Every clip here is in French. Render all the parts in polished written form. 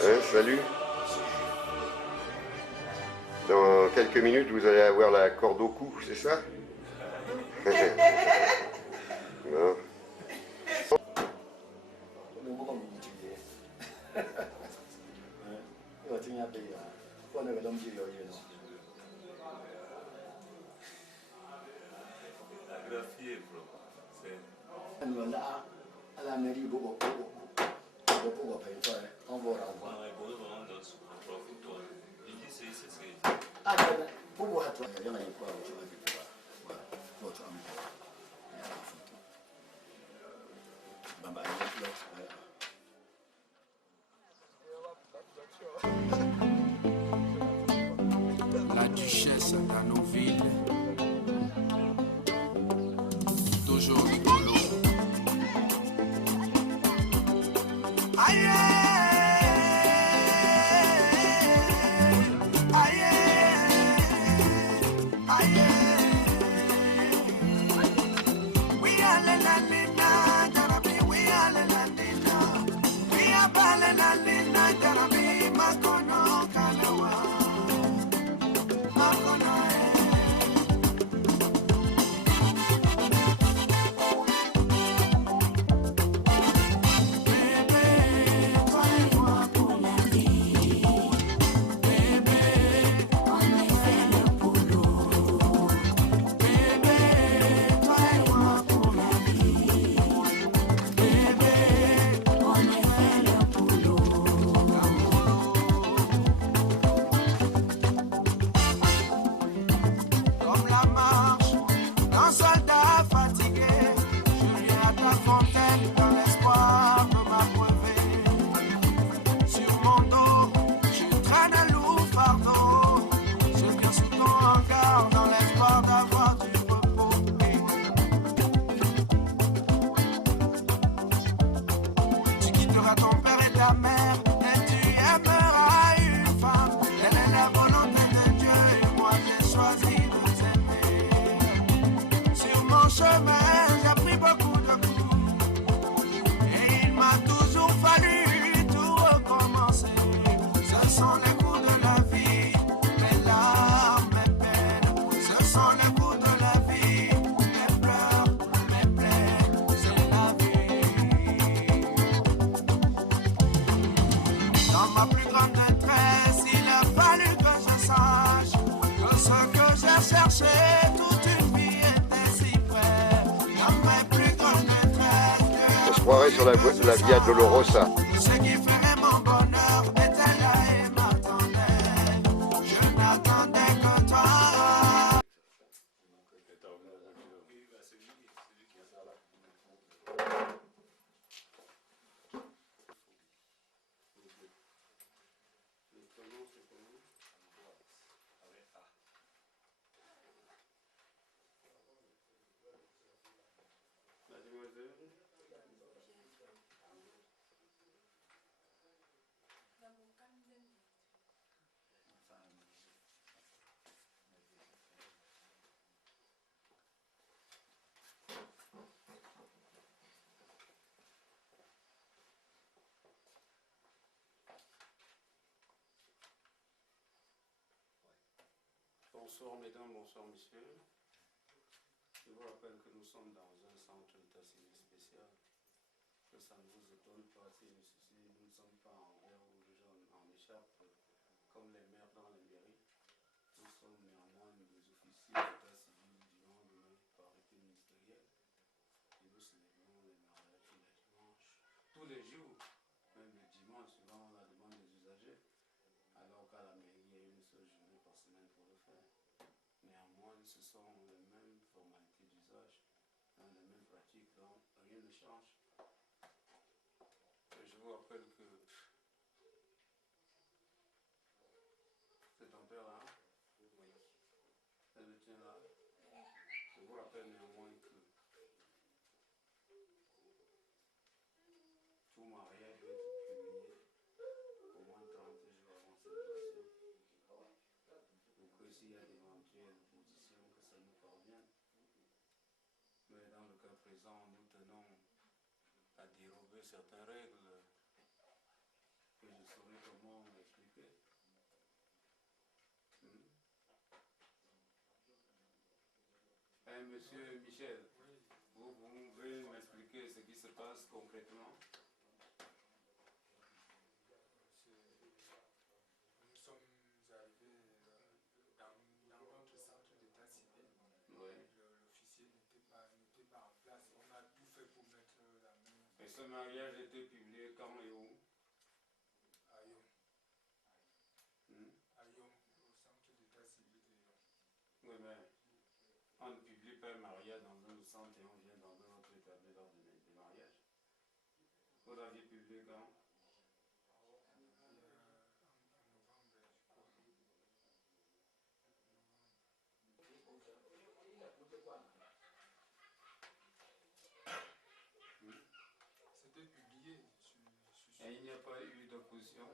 Hein, salut. Dans quelques minutes, vous allez avoir la corde au cou, c'est ça? Non. La duchesse d'Hanoville, toujours rigolo. Aïe, aïe, aïe. We are la la lina, Jarabi, we are la la lina. We are la la lina, Jarabi, Makono Kanawa. On se croirait sur la Via Dolorosa. Bonsoir mesdames, bonsoir messieurs. Je vous rappelle que nous sommes dans un centre d'état civil spécial. Que ça ne vous étonne pas si nous ne sommes pas en vert, rouge, jaune, en écharpe, comme les maires dans les mairies. Nous sommes néanmoins des officiers d'état civil du lendemain par arrêté ministériel. Et nous célébrons les mariages tous les jours, même le dimanche, suivant la demande des usagers. Alors qu'à la mairie, il y a une seule journée par semaine pour le faire. Néanmoins, ce sont les mêmes formalités d'usage, les mêmes pratiques, donc rien ne change. Et je vous rappelle que c'est ton père là, oui. C'est le tien là. Je vous rappelle néanmoins que tout mariage doit être publié au moins 30 jours avant célébration. Pour que s'il y a d'éventuelles positions, que ça nous parvienne. Mais dans le cas présent, nous tenons à déroger certaines règles que je saurais comment Mais monsieur Michel, vous pouvez m'expliquer ce qui se passe concrètement? Nous sommes arrivés dans notre centre d'état civil. Oui. L'officier n'était pas en place. On a tout fait pour mettre la main. Et ce mariage était publié quand et où? À Yom. Hmm? À Yom, au centre d'état civil de Yom. Oui, mais on ne publie pas un mariage dans un centre et on vient dans un autre établissement de mariage. Vous l'aviez publié quand? En novembre, je crois. C'était publié sur Et il n'y a pas eu d'opposition?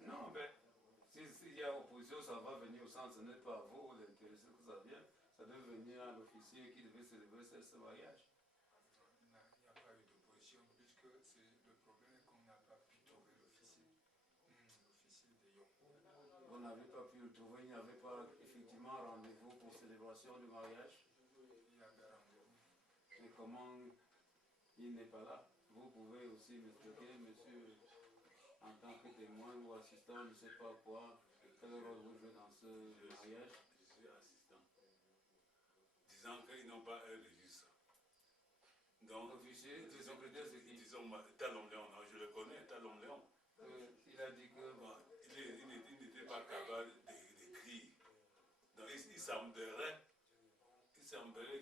Non, mais s'il y a opposition, ça va venir au centre. Ce n'est pas à vous l'intéressé que ça vient. Ça doit venir à l'officier qui devait célébrer ce mariage. Il n'y a pas eu d'opposition, puisque le problème est qu'on n'a pas pu trouver l'officier de Yom. Vous n'avez pas pu le trouver, il n'y avait pas effectivement rendez-vous pour célébration du mariage. Il y avait rendez-vous. Et comment il n'est pas là? Vous pouvez aussi m'expliquer, monsieur, en tant que témoin ou assistant, je ne sais pas quoi, quel rôle vous jouez dans ce mariage? Je suis assistant. Disant qu'ils n'ont pas un registre. Donc, L'officier, le secrétaire, c'est qui? disons, Talon Léon, non, je le connais, Talon Léon. Il a dit que... Bon, il n'était pas capable d'écrire. Donc, il semblerait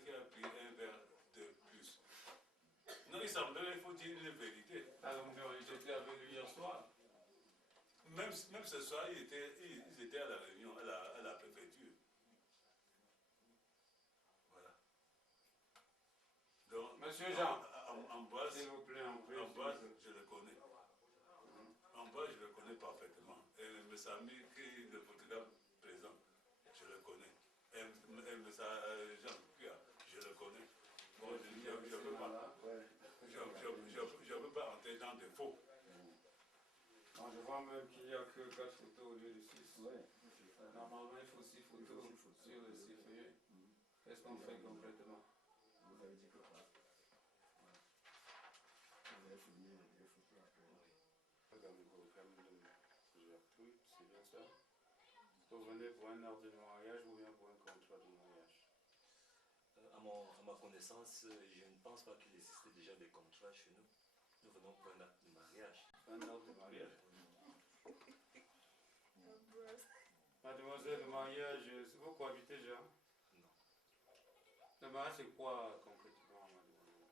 qu'il a pris un verre de plus. Non, il semblerait, il faut dire une vérité. Alors, j'étais avec lui hier soir. Même ce soir, ils étaient à la réunion, à la préfecture. Voilà. Donc, Monsieur Jean, en base, s'il vous plaît, je le connais. En bas, je le connais parfaitement. Et M. Sami, qui est le photographe présent, je le connais. Et M. Jean Pia, je le connais. Bon, je ne veux pas entrer dans des faux. je vois même qu'il n'y a que 4 photos au lieu de 6. Normalement, il faut 6 photos sur le 6 feuillets. Qu'est-ce qu'on fait concrètement? Vous avez dit que quoi? Vous avez fini les 2 photos après. Dans le programme de Gertrude, c'est bien ça? Vous venez pour un ordre de mariage ou bien pour un contrat de mariage? À ma connaissance, je ne pense pas qu'il existait déjà des contrats chez nous. Nous venons pour un acte de mariage. Un ordre de mariage? Mademoiselle, le mariage, vous cohabitez déjà? Non. Le mariage, c'est quoi concrètement, mademoiselle?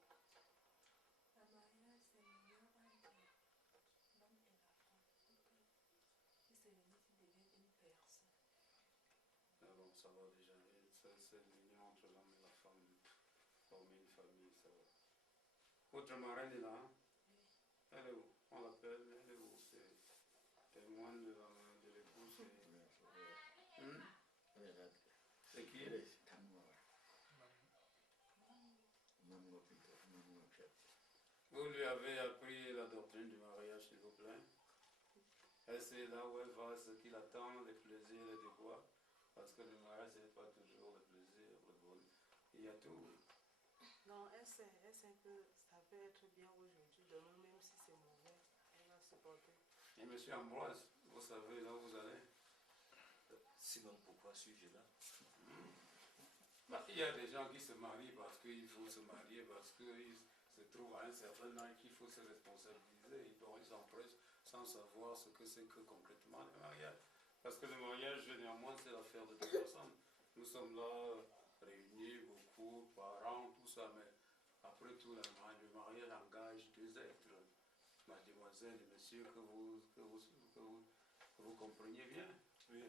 Le mariage, c'est l'union entre l'homme et la femme. Qui se réunissent, ils deviennent une personne. Ah bon, ça va déjà. C'est l'union entre l'homme et la femme. Former une famille, ça va. Votre marraine est là, hein? Elle est où? On l'appelle, elle est où? C'est témoin de l'épouse. C'est qui? Vous lui avez appris la doctrine du mariage, s'il vous plaît? Elle sait là où elle va, ce qu'il attend, les plaisirs, les devoirs. Parce que le mariage, ce n'est pas toujours le plaisir, le bonheur. Il y a tout. Non, elle sait que ça peut être bien aujourd'hui, demain, même si c'est mauvais, elle va supporter. Et monsieur Ambroise, vous savez là où vous allez? Sinon, pourquoi suis-je là? Il y a des gens qui se marient parce qu'il faut se marier, parce qu'ils se trouvent à un certain âge qu'il faut se responsabiliser. Ils s'empressent sans savoir ce que c'est que concrètement le mariage. Parce que le mariage, néanmoins, c'est l'affaire de deux personnes. Nous sommes là, réunis, beaucoup, parents, tout ça, mais après tout, le mariage engage 2 êtres. Mademoiselle et monsieur, que vous compreniez bien. Oui,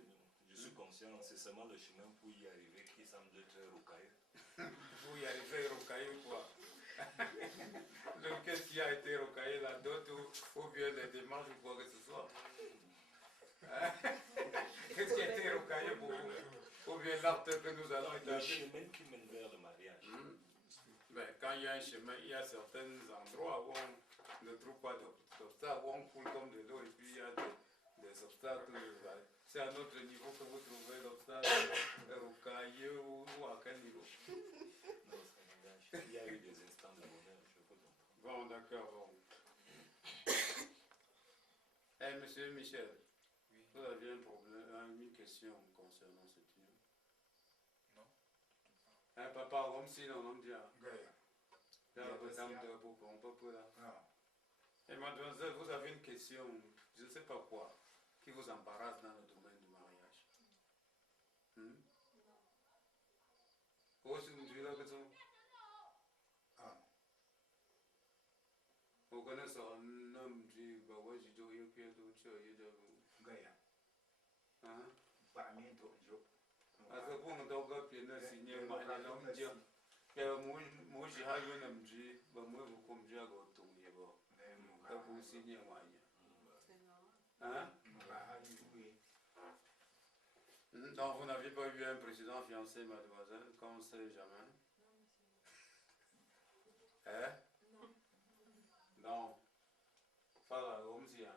je suis conscient, c'est seulement le chemin pour y arriver qui semble être rocailleux. Vous y arrivez rocaillé ou quoi? Qu'est-ce qui a été rocaillé, la dot ou bien les démarches ou quoi que ce soit? Qu'est-ce qui a été rocaillé pour vous? Ou bien l'acte que nous allons Le établir? chemin qui mène vers le mariage. Ben, quand il y a un chemin, il y a certains endroits où on ne trouve pas d'obstacles, où on coule comme de l'eau et puis il y a des obstacles. C'est à notre niveau que vous trouvez l'obstacle rocailleux ou à quel niveau? Monsieur Michel, Oui. vous aviez un problème, une question concernant cette union. Non. Papa, comme si l'on dit, Gaïa. Ah. et mademoiselle, vous avez une question, je ne sais pas quoi, qui vous embarrasse dans le domaine du mariage. Aussi, vous dites là que ça. Ah. Vous connaissez un homme qui va voir si tu es qui est tout seul, il est Gaïa. hein? Parmi d'autres. Parce que pour nous donc bien signé, moi je dire que moi j'ai eu un petit, moi vous comme j'ai gagné bon, que vous signez moi. Hein? Donc vous n'avez pas eu un président fiancé, mademoiselle, comme on sait jamais. Hein? Non. Fala, vamos lá.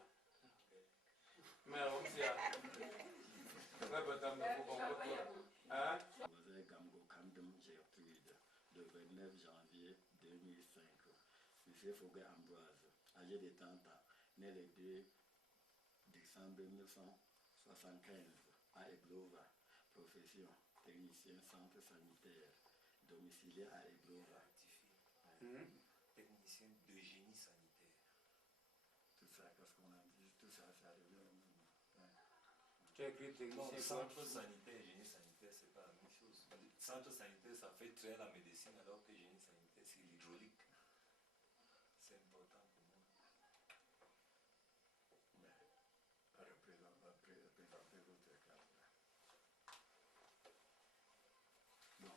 Mais vamos lá. Vai botar meu pouco. Hein? Voisin Gamgo Kandem Gertrude, le 29 janvier 2005. Monsieur Fouguet Ambroise, âgé de 30 ans, né le 2 décembre 1975 à Eglova, profession technicien centre sanitaire, domicilié à Eglova. Technicien de génie sanitaire. Tout ça, qu'est-ce qu'on a dit? Tout ça, ça revient au même. Tu as écrit Non, technicien centre sanitaire et génie sanitaire, c'est pas la même chose. Centre sanitaire, ça fait très la médecine, alors que génie sanitaire, c'est l'hydraulique. C'est important pour moi. Mais, représentez votre carte là. Bon,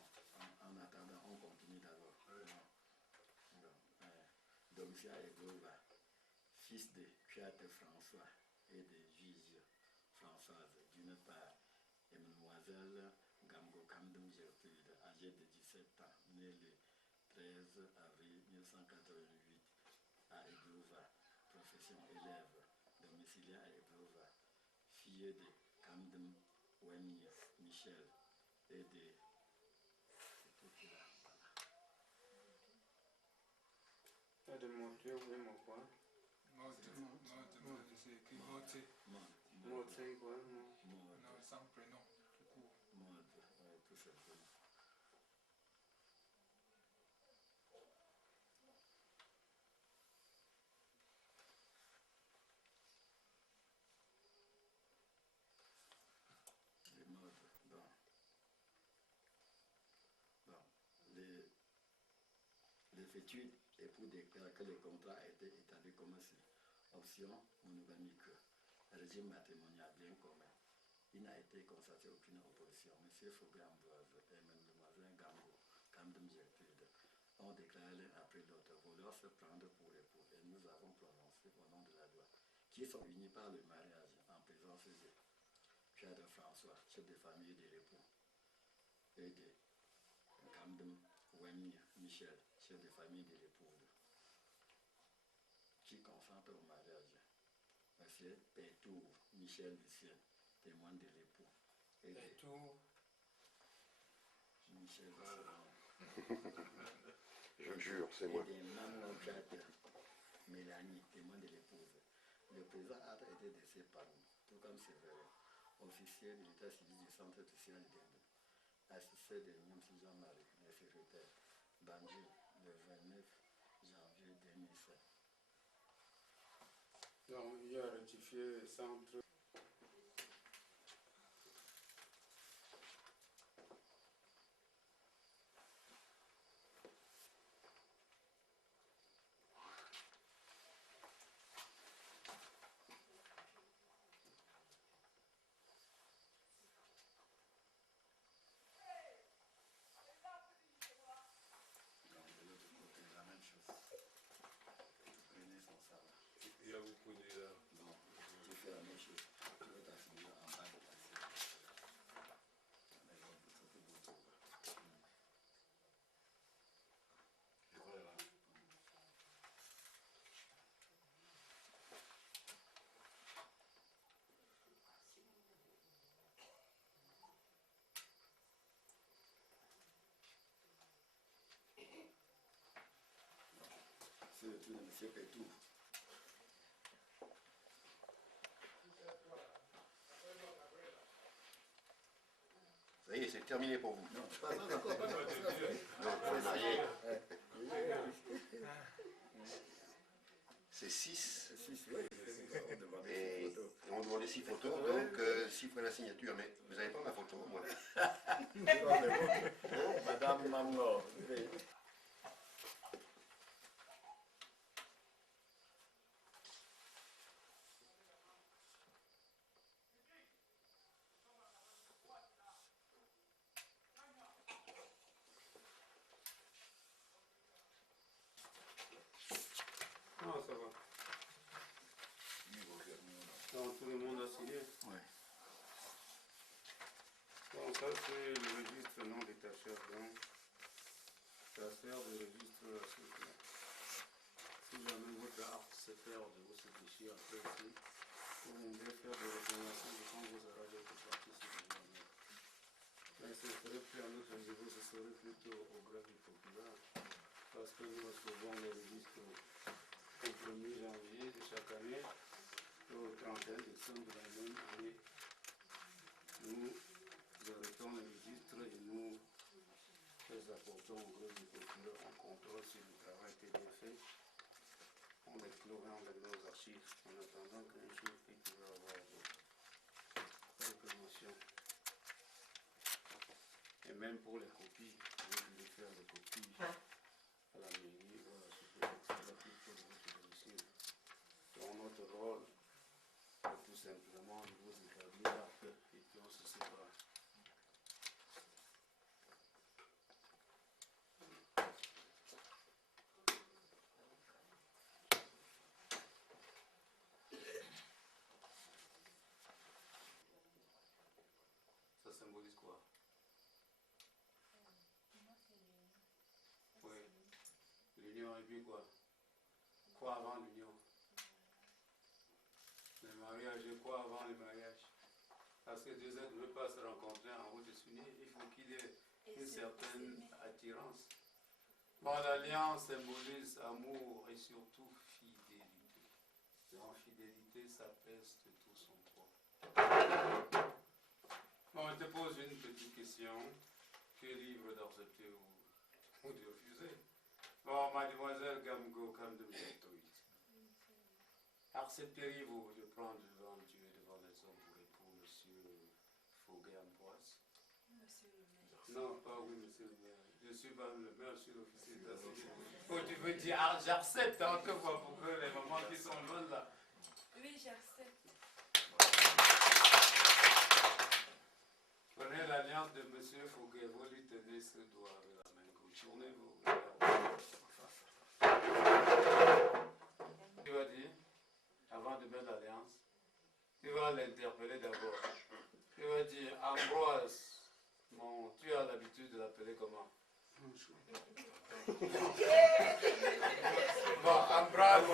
en attendant, on continue d'abord. Domicile à Eglova, fils de Piatre François et de Gigi Françoise, d'une part, et mademoiselle Gamgo Kandem Gertrude, âgée de 17 ans, née le 13 avril 1988 à Eglova, profession élève, domicilié à Eglova, fille de Kandem Wemmy Michel et de... C'est tout qui là. Tu de monter ou même quoi? C'est écrit Moté. Monter quoi? Non, sans prénom, tout court. Mode, tout simplement. Les modes, bon. Les futurs époux déclarent que le contrat a été établi comme si option monogamique, régime matrimonial bien commun. Il n'a été constaté aucune opposition. M. Fouguet Ambroise et Mme Gamgo Kandem Gertrude ont déclaré l'un après l'autre vouloir se prendre pour époux et nous avons prononcé au nom de la loi qui sont unis par le mariage en présence de Pierre François, chef de famille de l'époux, et de Kandem Wemmy Michel, chef de famille de l'épouse, qui consentent au mariage. Monsieur Pétour Michel Lucien, témoin de l'époux. Et de Pétour Michel Lucien. Je jure, c'est moi. Et de Manon Piatre Mélanie, témoin de l'épouse. Le présent acte a été décès par nous, tout comme Séverin, officier de l'état civil du centre social de assisté de M. Jean-Marie, le secrétaire, Banjul, le 29 janvier 2007. Donc, il a rectifié le centre. Donc de l'autre côté, la même chose. Tu prenais son savoir. Il y a beaucoup de là. Non, tu fais la même chose. Tu vas t'asseoir en bas de la scène. Mais bon, c'est tout beau. Et voilà. C'est le tour de M. Pétour. terminé pour vous. Non, pas encore, pas encore. Donc, vous êtes mariés. C'est 6. Et on demandait 6 photos, donc 6 fois la signature. Mais vous n'avez pas ma photo, moi. Madame Mamor. Non, ça va. Donc, tout le monde a signé. Oui. Bon, ça c'est le registre non détacheur. Donc, ça sert de registre à ce que si jamais votre art se perd de vos fichiers après ici, vous voulez faire des réclamations de quand vous aurez votre partie sur le journal. Mais ce serait plus à notre niveau, ce serait plutôt au greffe du procureur. Parce que nous recevons les registres au 1er janvier de chaque année et au 31 décembre de la même année. Nous arrêtons les registres et nous les apportons au greffe du procureur en contrôle si le travail était bien fait. On les clôt dans nos archives en attendant qu'un jour il pourra avoir vos réclamations. Et même pour les copies, vous voulez faire des copies à la mairie ou à la sous-préfecture pour votre domicile. Donc notre rôle est tout simplement de vous établir l'acte et puis on se sépare. Ça symbolise quoi? Oui. L'union et puis quoi? Quoi avant l'union? Le mariage et quoi avant le mariage? Parce que deux êtres ne peuvent pas se rencontrer en route s'unir, il faut qu'il y ait une certaine attirance. Bon, l'alliance symbolise amour et surtout fidélité. En fidélité, ça pèse de tout son poids. Bon, je te pose une petite question. Tu es libre d'accepter ou de refuser. Bon, mademoiselle Gamgo Kamdemgertruid, accepteriez-vous de prendre devant Dieu, devant les hommes pour époux, monsieur Fauguet-Ambroise? Monsieur le maire. Non, pas oui, monsieur le maire. Je suis pas le maire, je suis l'officier d'état civil. Oh, tu veux dire, ah, j'accepte encore pour que les mamans qui sont loin là. Oui, j'accepte. Prenez l'alliance de monsieur Fauguet, vous lui tenez ce doigt avec la main gauche. Tournez-vous. Tu vas dire, avant de mettre l'alliance, tu vas l'interpeller d'abord. Tu vas dire, Ambroise, tu as l'habitude de l'appeler comment? Bon, Ambroise,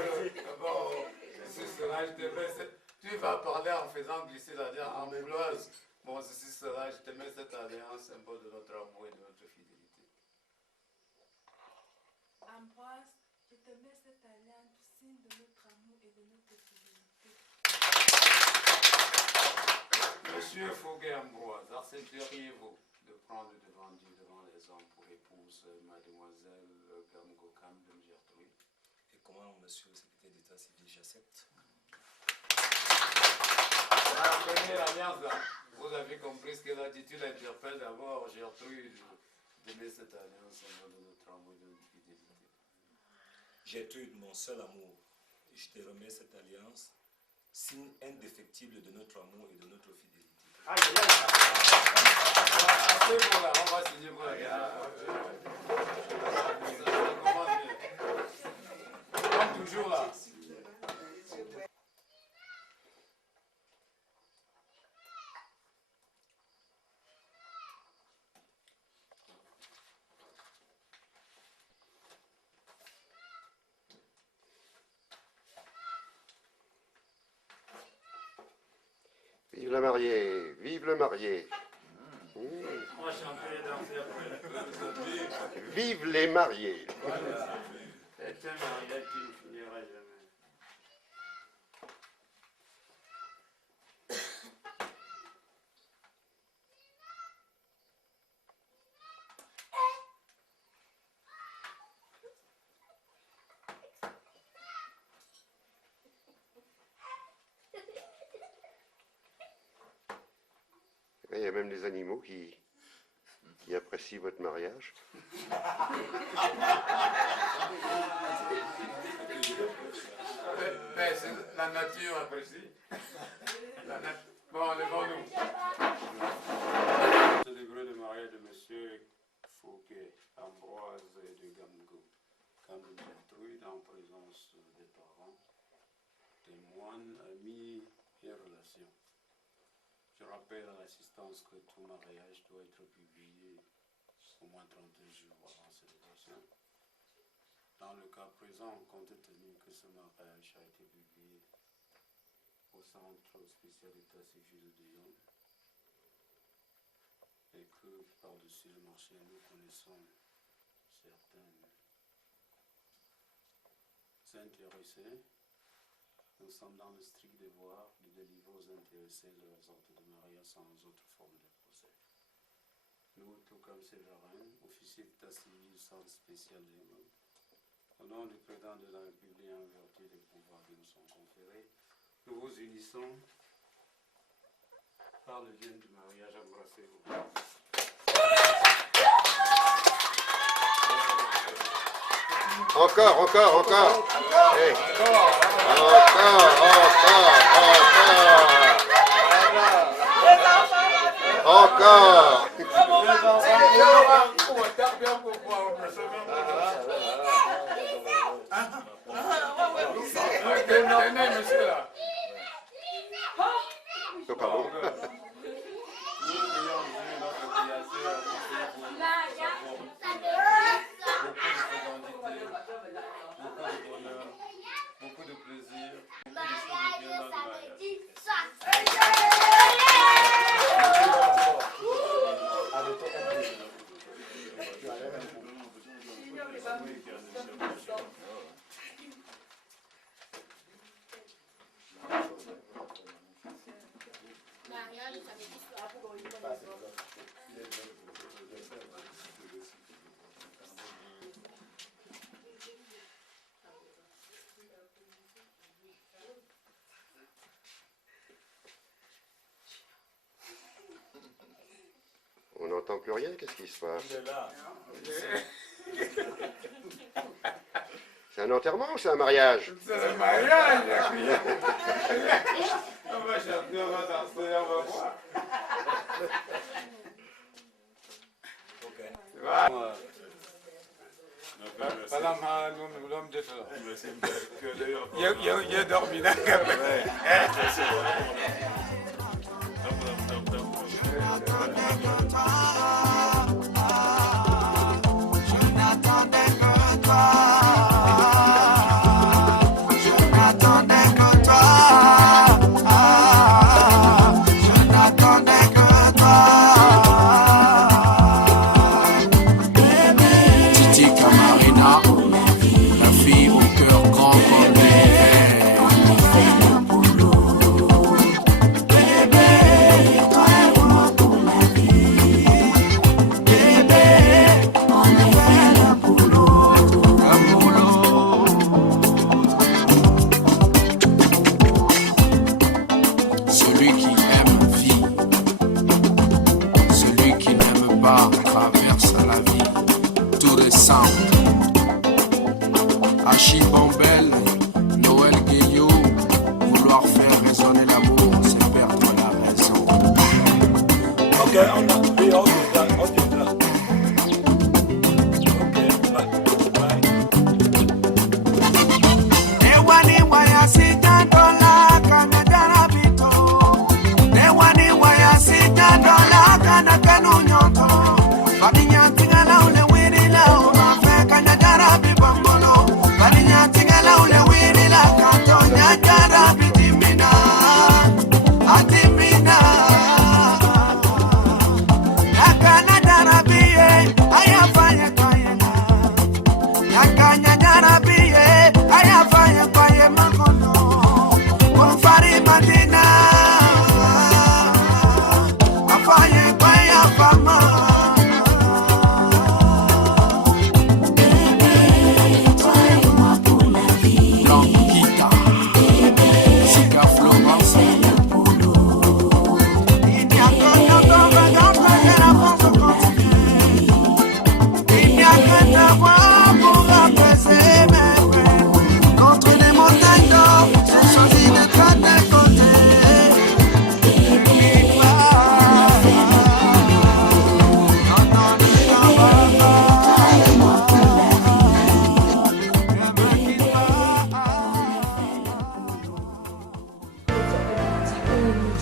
bon, c'est cela, je te mets, tu vas parler en faisant glisser l'alliance. Ambroise, bon, ceci, cela, je te mets cette alliance, symbole de notre amour et de notre fidélité. Ambroise, je te mets cette alliance, signe de notre amour et de notre fidélité. Monsieur Fauguet-Ambroise, accepteriez-vous de prendre devant Dieu, devant les hommes, pour épouse mademoiselle Gamgo Kamdemgertruid? Et comment, monsieur le secrétaire d'état civil, j'accepte? Prenez l'alliance là. Vous avez compris ce qu'elle a dit. Tu l'interpelles d'abord, Gertrude, de mettre cette alliance au nom de notre amour et de notre fidélité. Gertrude, mon seul amour, je te remets cette alliance, signe indéfectible de notre amour et de notre fidélité. Aïe, aïe, c'est bon là, on va signer pour la guerre. Ça commence bien. Comme toujours là. Vive la mariée, vive le marié. On va chanter et danser après. Vive les mariés. C'est un mariage qui ne finira jamais. il y a même des animaux qui apprécient votre mariage. Ben, la nature apprécie. Bon, devant-nous. Célébrer le mariage de monsieur Fouquet, Ambroise de Gamgo, Gambo-Gertrude, en présence des parents, témoins, amis et relations. Je rappelle à l'assistance que tout mariage doit être publié au moins 31 jours avant la célébration. Dans le cas présent, compte tenu que ce mariage a été publié au centre spécial d'état civil de Lyon et que par-dessus le marché, nous connaissons certains intéressés, nous sommes dans le strict devoir de délivrer aux intéressés leurs actes de mariage sans autre forme de procès. Nous, tout comme Séverin, officier d'état civil centre spécial de Lyon, au nom du président de la République et en vertu des pouvoirs qui nous sont conférés, nous vous unissons par le lien du mariage. Embrassez-vous. Encore. Hey. Encore. Pardon. Beaucoup de plaisir, beaucoup de choses bien dans le mariage. On n'entend plus rien, qu'est-ce qui se passe? Il est là. C'est un enterrement ou c'est un mariage? C'est le mariage, il a crié. On va chanter, on va danser, on va voir. Ok. Madame, nous l'homme de là. Merci. Que d'ailleurs. Il a dormi là. Je n'attendais que toi. Je n'attendais que toi.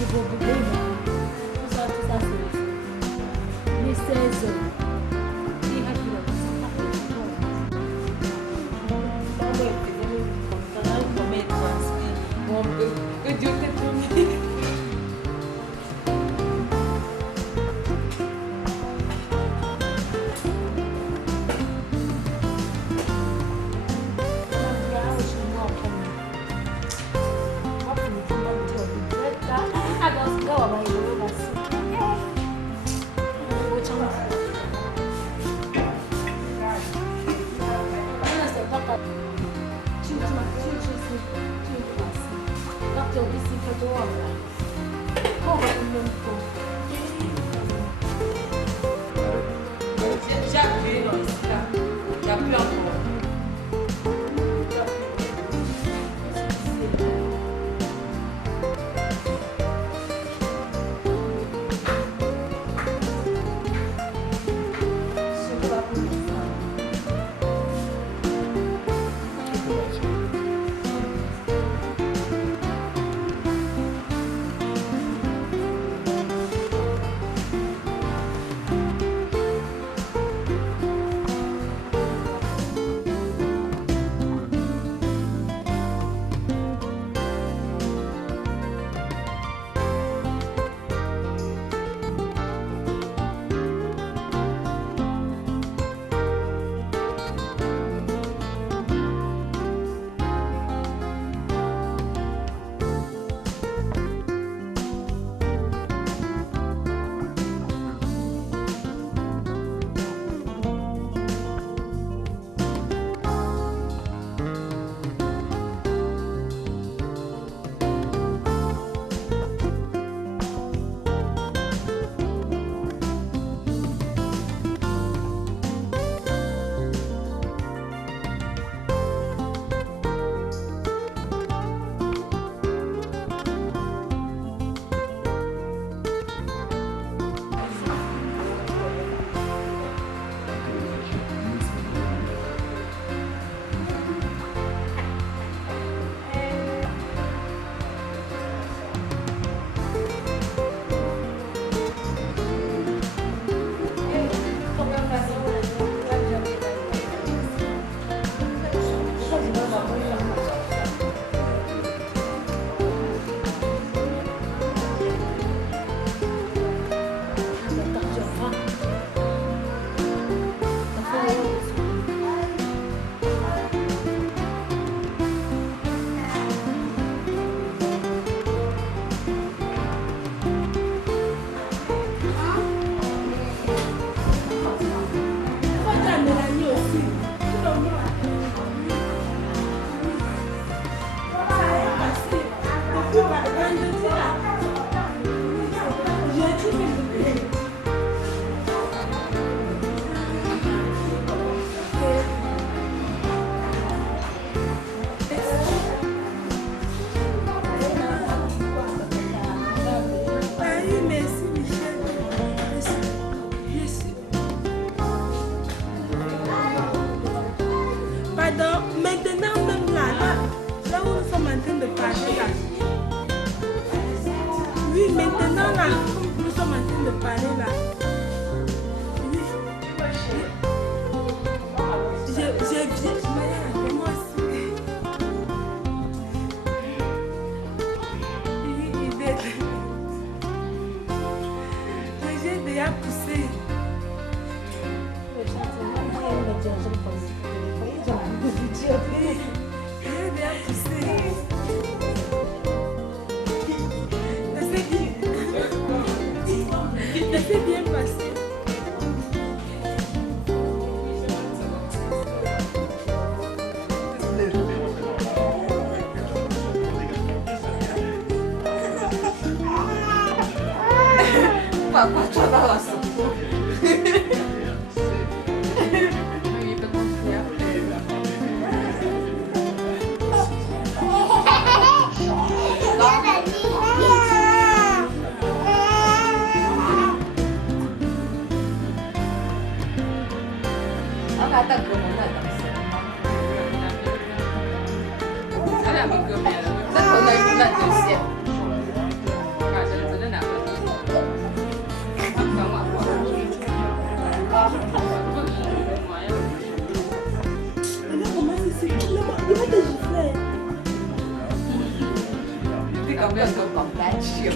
petit peu de tout ça, c'est les 16 heures. Que Dieu te promette. J'ai appuyé dans le sida. Il n'y a plus encore. 有没有跟广单去？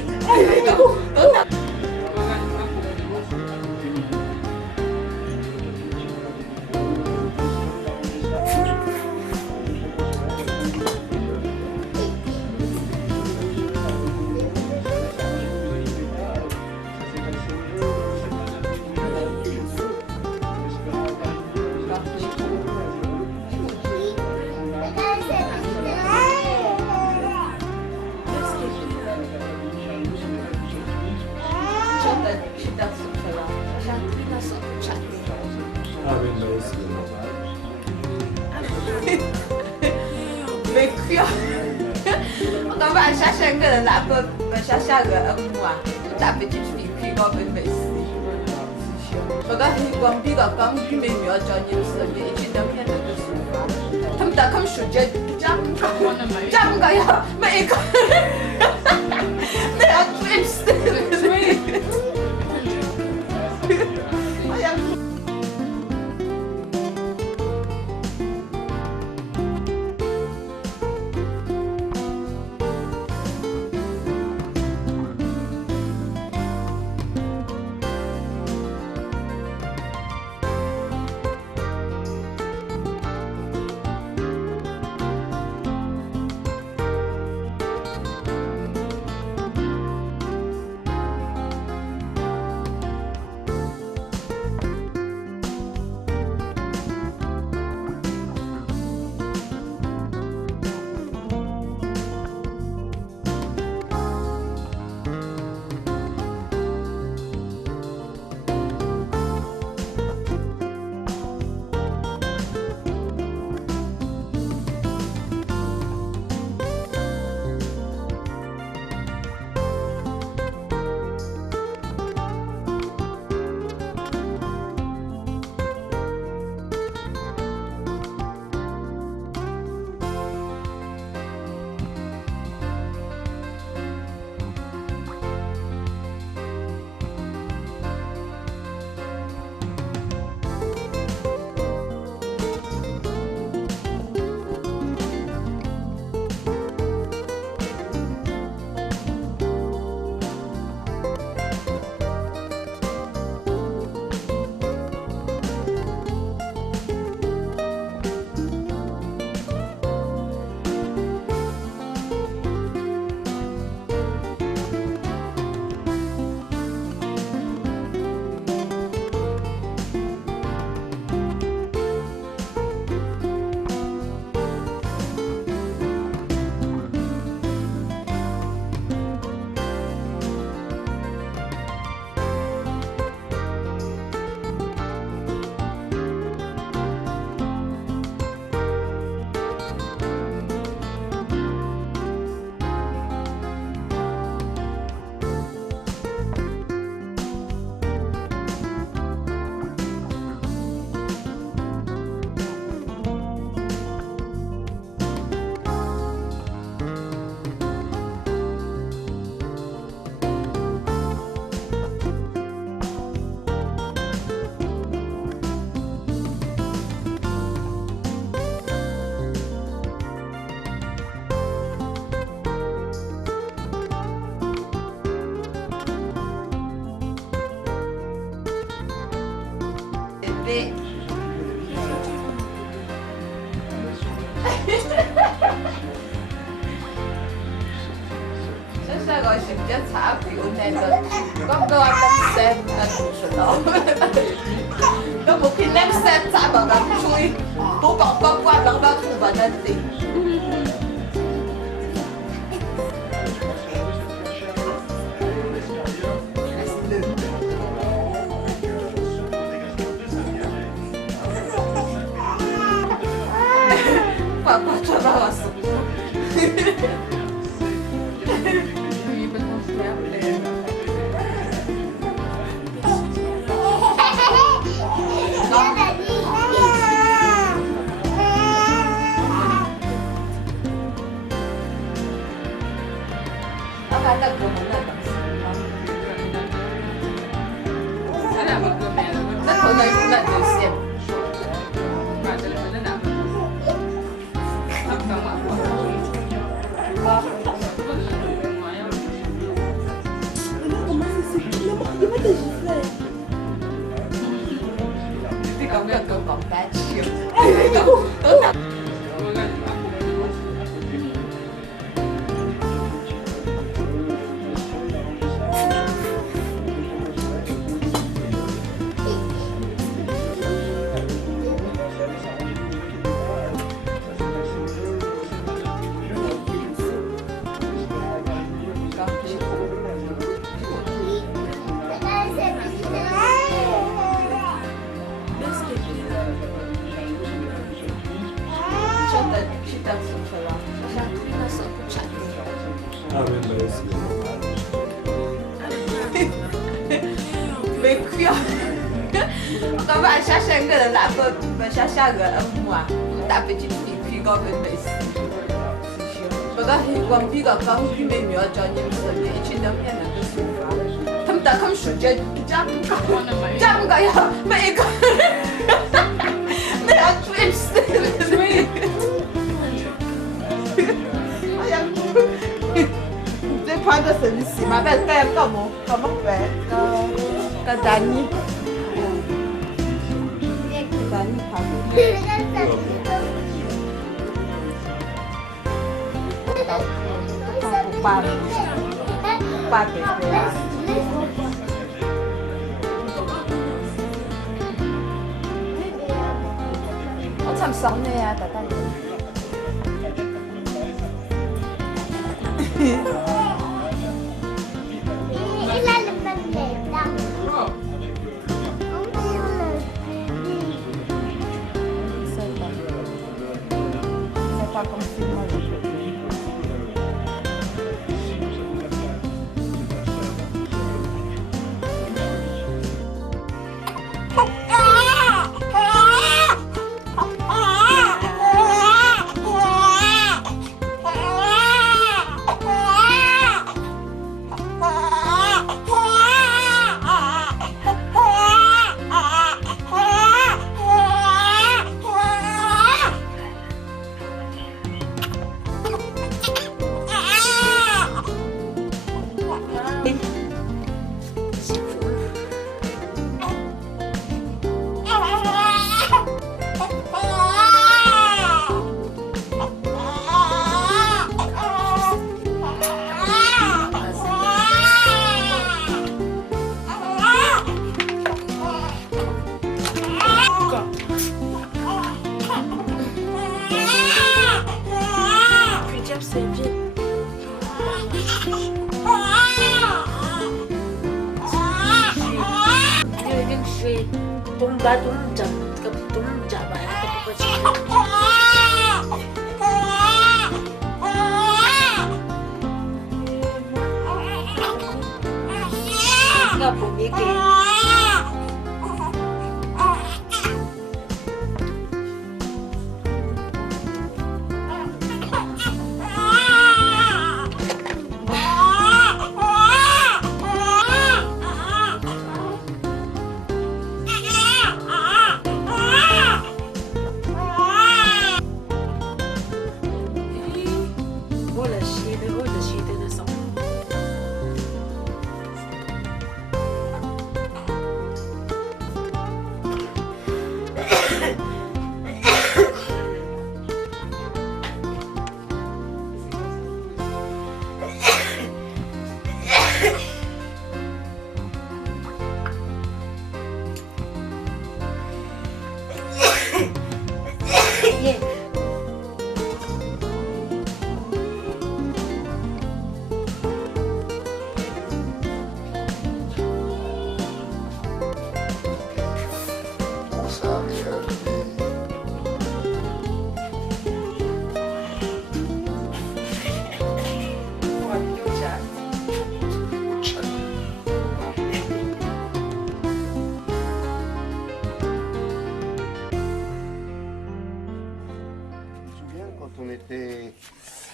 没亏啊！我刚把下个人拿个下个恩母啊，打不进去亏个没事。我讲光比个刚比没苗叫你是你一去能看到个书法，他们打他们数学讲个呀，每一个那要追死，哎呀。这个是比较差别那个，咁個話咁聲啊，唔出到，咁冇見咁聲雜啊咁吹，好講講關講講唔揾得掂。爸爸做到我手。需要，我刚把下三个人拿个，下个恩母啊，打不进皮高跟没事。我讲光皮个刚皮没苗叫你们这里一群人面能够说话，他们打他们暑假家不搞要每一个，那要追死。哎呀，这穿个神奇嘛，但是干么白，个丹尼，丹尼跑不对啊。我참 썩네呀，大大。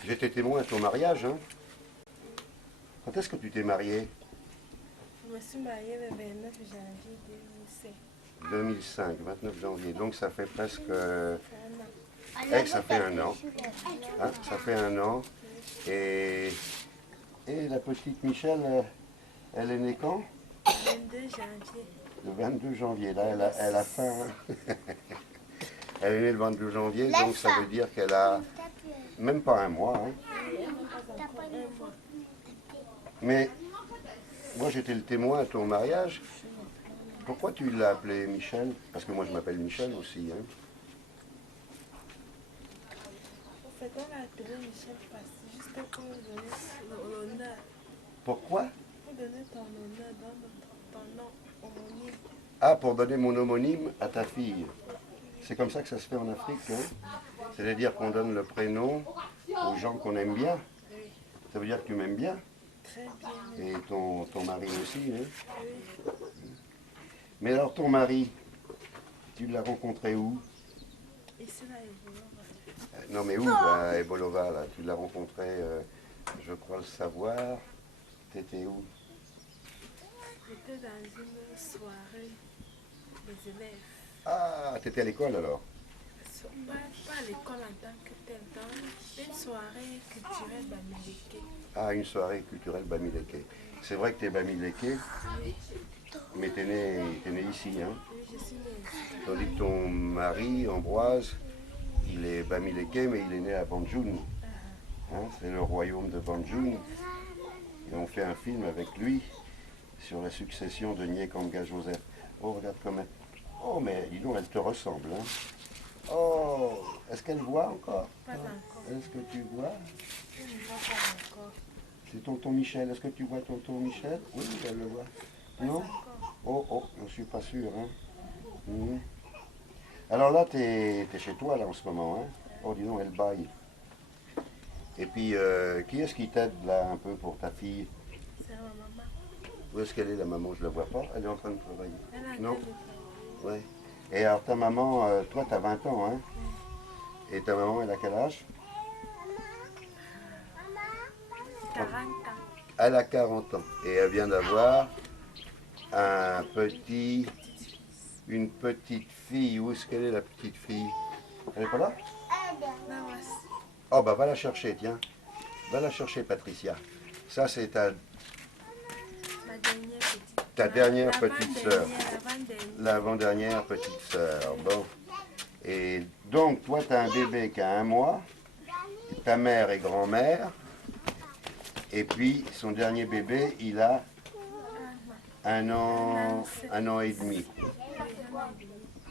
J'étais témoin à ton mariage. Hein. Quand est-ce que tu t'es mariée? Je me suis mariée le 29 janvier 2005. 2005, 29 janvier. Donc ça fait presque... ça fait un an. Hein, ça fait un an. Et la petite Michel, elle est née quand? Le 22 janvier. Le 22 janvier. Là, elle a faim. Elle est née le 22 janvier, donc ça veut dire qu'elle a même pas un mois. Hein. Mais moi j'étais le témoin à ton mariage. Pourquoi tu l'as appelé Michel? Parce que moi je m'appelle Michel aussi. Hein. En fait, on l'a appelé Michel parce que juste pour nous donner l'honneur. Pourquoi? Pour donner ton honneur dans ton nom homonyme. Ah, pour donner mon homonyme à ta fille. C'est comme ça que ça se fait en Afrique. Hein. C'est-à-dire qu'on donne le prénom aux gens qu'on aime bien. Oui. Ça veut dire que tu m'aimes bien? Très bien. Et ton mari aussi. Hein. Oui. Mais alors ton mari, tu l'as rencontré où? Ici, là, il voulait. Non mais où, à Ebolova, là? Tu l'as rencontré, je crois le savoir. T'étais où? J'étais dans une soirée des élèves. Ah, t'étais à l'école alors? Pas à l'école en tant que telle, dans une soirée culturelle Bamileke. Ah, une soirée culturelle Bamileke. C'est vrai que t'es Bamileke, mais t'es né ici, hein? Oui, je suis née ici. Tandis que ton mari, Ambroise, il est Bamileke, mais il est né à Banjoun. Hein, c'est le royaume de Banjoun. Et on fait un film avec lui sur la succession de Nyekanga Joseph. Oh, regarde comme elle... Oh, mais dis donc, elle te ressemble, hein? Oh, est-ce qu'elle voit encore? Pas encore. Est-ce que tu vois? Je ne vois pas encore. C'est tonton Michel. Est-ce que tu vois tonton Michel? Oui, elle le voit. Non? Oh, je ne suis pas sûr, hein? Mhm. Alors là, tu es chez toi, là, en ce moment, hein? Oh, dis donc, elle baille. Et puis, qui est-ce qui t'aide, là, un peu, pour ta fille? C'est ma maman. Où est-ce qu'elle est, la maman? Je ne la vois pas. Elle est en train de travailler. Elle a Non? de travailler. Oui. Et alors, ta maman, toi, tu as 20 ans, hein? Et ta maman, elle a quel âge? 40 ans. Elle a 40 ans. Et elle vient d'avoir une petite fille. Où est-ce qu'elle est, la petite fille? Elle n'est pas là? Là, voici. Oh, bah, va la chercher, tiens. Va la chercher, Patricia. Ça, c'est ta Ma dernière petite. Ta dernière petite l'avant-dernière, sœur. l'avant-dernière. L'avant-dernière petite sœur. Bon. Et donc, toi, tu as un bébé qui a 1 mois. Ta mère est grand-mère. Et puis, son dernier bébé, il a 1 an et demi.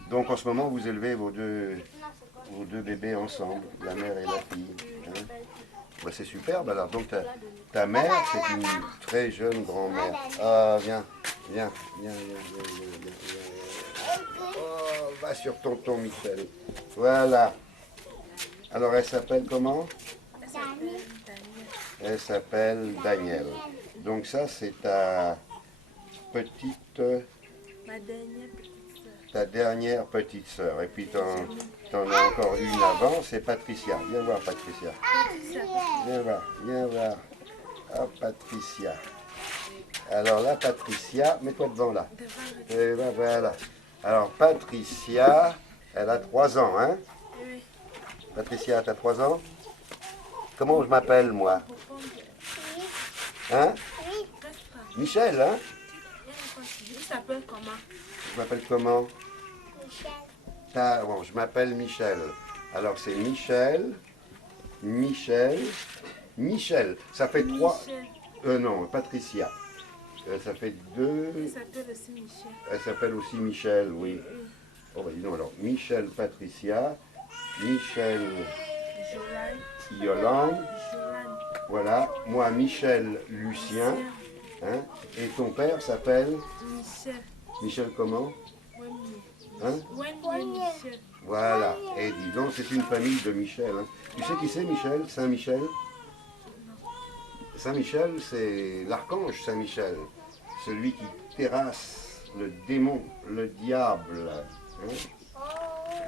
Donc, en ce moment, vous élevez vos deux bébés ensemble, la mère et la fille. Hein? Bah, c'est superbe. Alors, donc, ta mère, c'est une très jeune grand-mère. Ah, viens. Oh, va sur tonton Michel. Voilà. Alors, elle s'appelle comment? Elle s'appelle Daniel. Donc ça, c'est ta petite... Ma dernière petite sœur. Ta dernière petite sœur. Et puis, t'en as encore une avant, c'est Patricia. Viens voir, Patricia. Viens voir. Oh, Patricia. Alors là, Patricia, mets-toi devant là. Et ben, voilà. Alors, Patricia, elle a 3 ans, hein? Oui. Patricia, tu as 3 ans? Comment je m'appelle, moi? Hein? Michel, hein? Il s'appelle comment? Je m'appelle comment? Bon, je m'appelle Michel. Alors, c'est Michel. Ça fait 3... non, Patricia. Ça fait 2... Il s'appelle aussi Michel. Elle s'appelle aussi Michel, oui. Oh, bah dis donc alors. Michel Patricia. Michel Yolande. Voilà. Moi, Michel Lucien. Hein? Et ton père s'appelle? Michel. Michel comment? Hein? Michel. Voilà. Et dis donc, c'est une famille de Michel. Hein? Tu sais qui c'est Michel? Saint-Michel? Saint-Michel, c'est l'archange Saint-Michel. Celui qui terrasse le démon, le diable.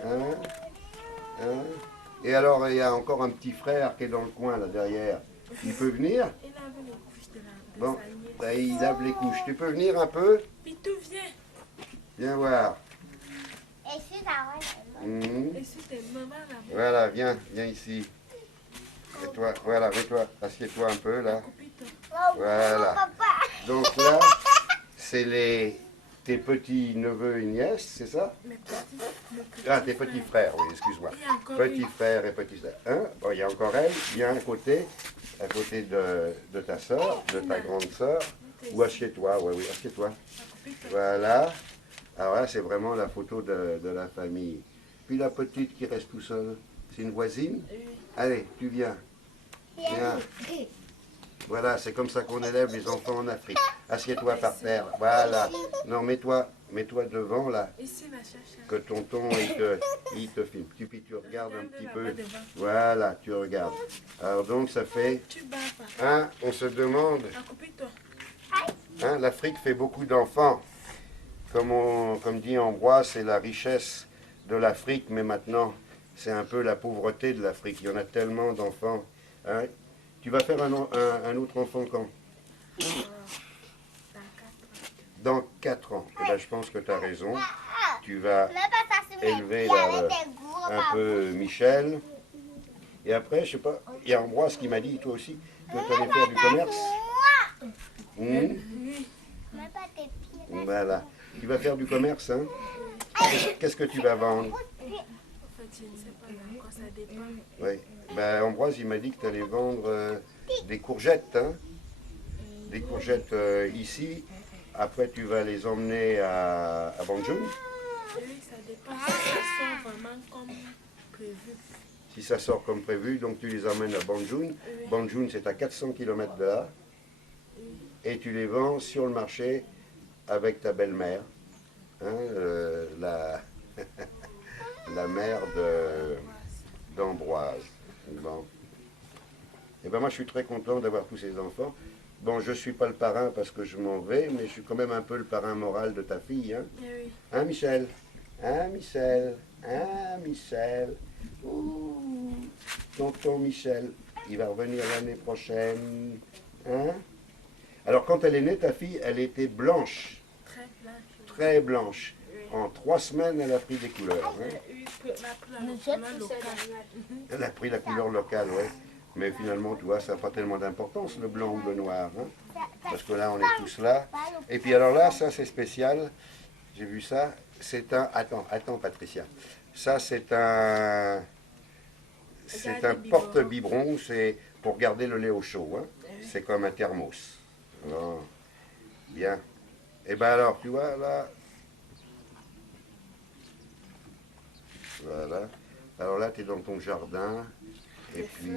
Hein? Et alors, il y a encore un petit frère qui est dans le coin, là, derrière. Il peut venir? Il avait les couches de Bon, sa nièce. ben, il lave les couches. Tu peux venir un peu? Pitou, viens. Viens voir. Et si t'es maman là-bas? Voilà, viens ici. Et toi, voilà, mets-toi, assieds-toi un peu, là. Voilà. Donc là, c'est tes petits neveux et nièces, c'est ça? Mes petits. Ah, tes petits frères, oui, excuse-moi. Il y a encore Petits une. frères et petites sœurs. Hein? Bon, il y a encore elle, viens à côté de ta sœur, de ta grande sœur. Ou assieds-toi, oui, assieds-toi. Voilà. Alors là, c'est vraiment la photo de la famille. Puis la petite qui reste tout seule, c'est une voisine? Allez, tu viens. Viens. Voilà, c'est comme ça qu'on élève les enfants en Afrique. Assieds-toi par terre. Voilà. Non, mets-toi devant là. Ici, la cherche. Que tonton il te filme. Puis tu regardes un petit peu. Voilà, tu regardes. Alors donc ça fait. Tu bats pas. Hein, on se demande. Accroupis-toi. Hein, l'Afrique fait beaucoup d'enfants. comme dit Ambroise, c'est la richesse de l'Afrique, mais maintenant, c'est un peu la pauvreté de l'Afrique. Il y en a tellement d'enfants. Hein. Tu vas faire un autre enfant quand? Dans 4 ans. Eh ben, je pense que tu as raison. Tu vas élever un peu Michel. Et après, je sais pas, il y a Ambroise qui m'a dit, toi aussi, que tu allais faire du commerce. Voilà. Tu vas faire du commerce, hein? Qu'est-ce que tu vas vendre? En fait, je ne sais pas encore, ça dépend. Oui. Ben, Ambroise, il m'a dit que tu allais vendre des courgettes, hein? Des courgettes ici. Après, tu vas les emmener à Banjul. Oui, ça dépend. Ça sort vraiment comme prévu. Si ça sort comme prévu, donc tu les emmènes à Banjul. Banjul, c'est à 400 km de là. Et tu les vends sur le marché avec ta belle-mère, hein, la mère d'Ambroise. Bon. Et ben moi, je suis très content d'avoir tous ces enfants. Bon, je ne suis pas le parrain parce que je m'en vais, mais je suis quand même un peu le parrain moral de ta fille. Hein, hein Michel? Hein, Michel? Hein, Michel? Ouh, tonton Michel, il va revenir l'année prochaine. Hein? Alors, quand elle est née, ta fille, elle était blanche. Très blanche. Très blanche. En 3 semaines, elle a pris des couleurs. Hein? Elle a pris la couleur locale, oui. Mais finalement, tu vois, ça n'a pas tellement d'importance, le blanc ou le noir. Hein? Parce que là, on est tous là. Et puis alors là, ça, c'est spécial. J'ai vu ça. C'est un... Attends, Patricia. Ça, c'est un porte-biberon. C'est pour garder le lait au chaud. Hein? C'est comme un thermos. Bon. Bien. Et bien alors, tu vois, là... Voilà. Alors là, tu es dans ton jardin. Et puis,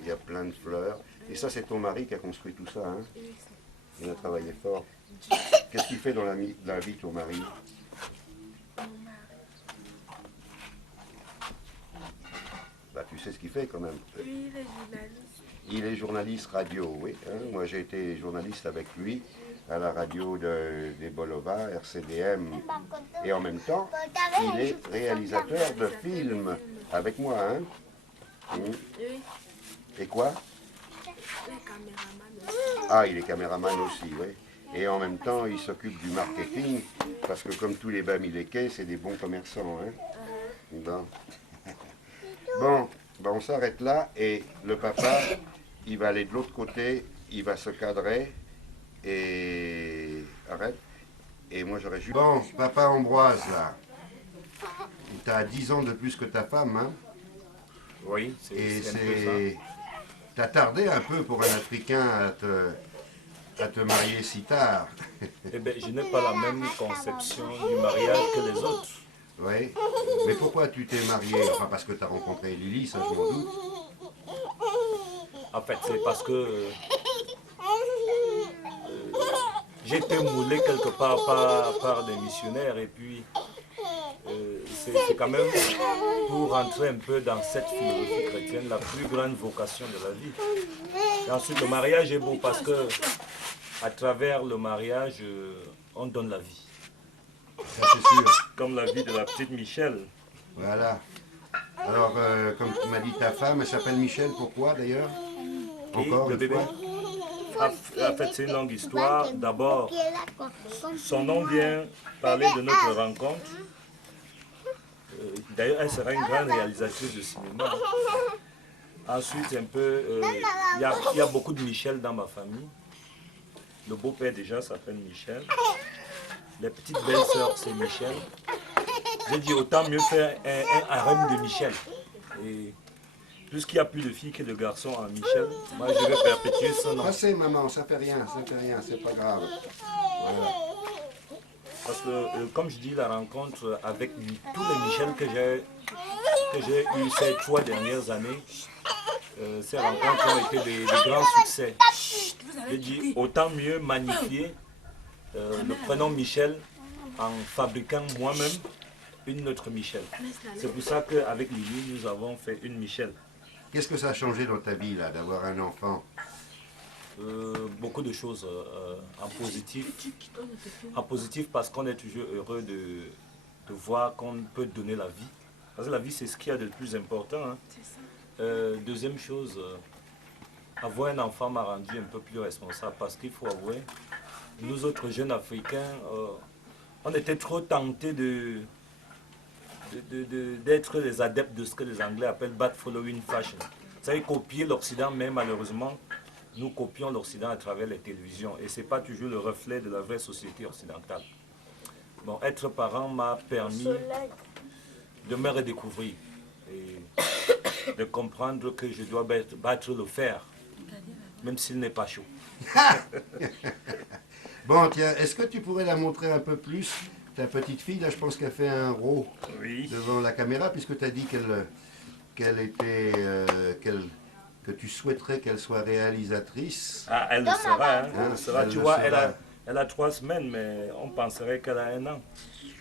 il y a plein de fleurs. Et ça, c'est ton mari qui a construit tout ça, hein? Il a travaillé fort. Qu'est-ce qu'il fait dans la vie, ton mari? Bah, tu sais ce qu'il fait, quand même. Oui, il est journaliste. Il est journaliste radio, oui. Hein? Moi, j'ai été journaliste avec lui à la radio des Bolova, RCDM. Et en même temps, il est réalisateur de films avec moi, hein? Oui. Et quoi? Ah, il est caméraman aussi, oui. Et en même temps, il s'occupe du marketing, parce que comme tous les Bamileke, c'est des bons commerçants. Hein? Bon, ben on s'arrête là, et le papa, il va aller de l'autre côté, il va se cadrer, et... Arrête. Et moi, j'aurais juste... Bon, papa Ambroise, là, t'as 10 ans de plus que ta femme, hein? Oui, et c'est un peu ça. T'as tardé un peu pour un Africain à te marier si tard. Eh bien, je n'ai pas la même conception du mariage que les autres. Oui. Mais pourquoi tu t'es marié? Enfin, parce que tu as rencontré Lily, ça je m'en doute. En fait, c'est parce que j'ai été moulé quelque part par des missionnaires et puis c'est quand même pour rentrer un peu dans cette philosophie chrétienne la plus grande vocation de la vie. Et ensuite, le mariage est beau parce que à travers le mariage, on donne la vie. Ça c'est sûr. Comme la vie de la petite Michel. Voilà. Alors, comme tu m'as dit, ta femme, elle s'appelle Michel, pourquoi d'ailleurs? Encore le bébé. En fait, c'est une longue histoire. D'abord, son nom vient parler de notre rencontre. D'ailleurs, elle sera une grande réalisatrice de cinéma. Ensuite, un peu, il y a beaucoup de Michel dans ma famille. Le beau-père déjà s'appelle Michel. Les petites belles-sœurs, c'est Michel. J'ai dit autant mieux faire un harem de Michel. Et puisqu'il n'y a plus de filles que de garçons en Michel, moi je vais perpétuer son nom. Passez maman, ça fait rien, c'est pas grave. Voilà. Parce que, comme je dis, la rencontre avec tous les Michel que j'ai eu ces 3 dernières années, ces rencontres ont été des grands succès. Je dis autant mieux magnifier le prénom Michel en fabriquant moi-même une autre Michel. C'est pour ça qu'avec Lily, nous avons fait une Michel. Qu'est-ce que ça a changé dans ta vie, là, d'avoir un enfant? beaucoup de choses en positif. En positif parce qu'on est toujours heureux de voir qu'on peut donner la vie. Parce que la vie, c'est ce qu'il y a de plus important. Hein. Deuxième chose, avoir un enfant m'a rendu un peu plus responsable parce qu'il faut avouer, nous autres jeunes Africains, on était trop tentés d'être les adeptes de ce que les Anglais appellent bad following fashion. Vous savez, copier l'Occident, mais malheureusement, nous copions l'Occident à travers les télévisions et ce n'est pas toujours le reflet de la vraie société occidentale. Bon, être parent m'a permis de me redécouvrir et de comprendre que je dois battre le fer, même s'il n'est pas chaud. Bon, tiens, est-ce que tu pourrais la montrer un peu plus, ta petite fille? Là, je pense qu'elle fait un rôle devant la caméra, puisque tu as dit qu'elle était... que tu souhaiterais qu'elle soit réalisatrice. Ah, elle le sera, hein, elle le sera. Tu vois, elle a 3 semaines, mais on penserait qu'elle a 1 an.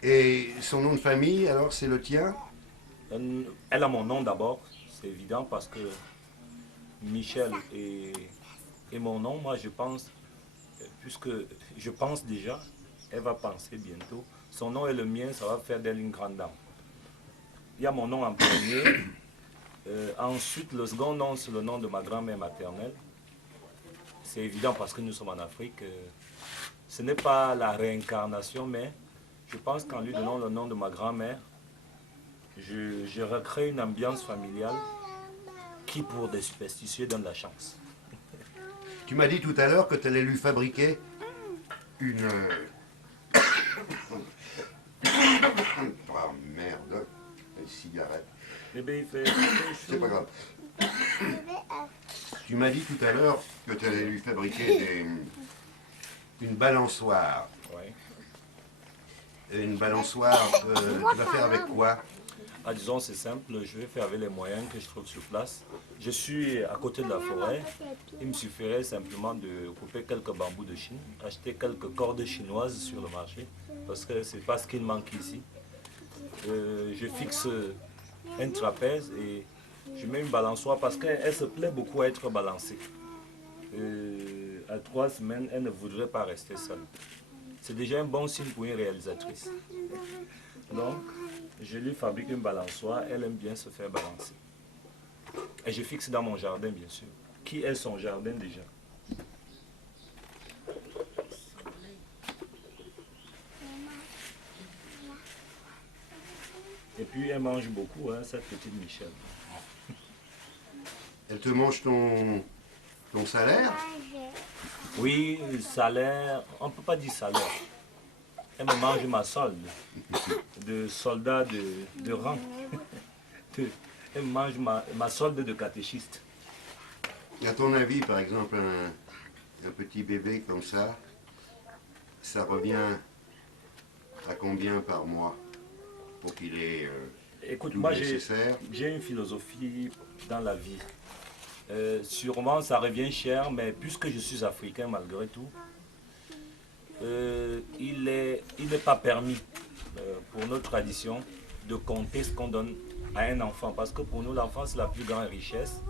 Et son nom de famille, alors, c'est le tien? Elle a mon nom d'abord, c'est évident, parce que Michel est mon nom. Moi, je pense, puisque je pense déjà, elle va penser bientôt. Son nom est le mien, ça va faire d'elle une grande dame. Il y a mon nom en premier. Ensuite, le second nom, c'est le nom de ma grand-mère maternelle. C'est évident parce que nous sommes en Afrique. Ce n'est pas la réincarnation, mais je pense qu'en lui donnant le nom de ma grand-mère, je recrée une ambiance familiale qui, pour des superstitieux, donne la chance. Tu m'as dit tout à l'heure que tu allais lui fabriquer une... oh merde, une cigarette. Bébé, il fait... C'est pas grave. Tu m'as dit tout à l'heure que tu allais lui fabriquer une balançoire. Ouais. Une balançoire, tu vas faire avec quoi? Ah, disons, c'est simple, je vais faire avec les moyens que je trouve sur place. Je suis à côté de la forêt. Il me suffirait simplement de couper quelques bambous de Chine, acheter quelques cordes chinoises sur le marché, parce que c'est pas ce qu'il manque ici. Je fixe un trapèze et je mets une balançoire parce qu'elle se plaît beaucoup à être balancée. À 3 semaines, elle ne voudrait pas rester seule. C'est déjà un bon signe pour une réalisatrice. Donc, je lui fabrique une balançoire, elle aime bien se faire balancer. Et je fixe dans mon jardin, bien sûr. Qui est son jardin déjà? Et puis elle mange beaucoup, hein, cette petite Michel. Elle te mange ton salaire? Oui, salaire, on ne peut pas dire salaire. Elle me mange ma solde de soldat de rang. Elle me mange ma solde de catéchiste. À ton avis, par exemple, un petit bébé comme ça revient à combien par mois pour qu'il ait écoute, tout moi nécessaire? j'ai une philosophie dans la vie. Sûrement ça revient cher, mais puisque je suis africain malgré tout, il n'est pas permis pour notre tradition de compter ce qu'on donne à un enfant. Parce que pour nous, l'enfant, c'est la plus grande richesse.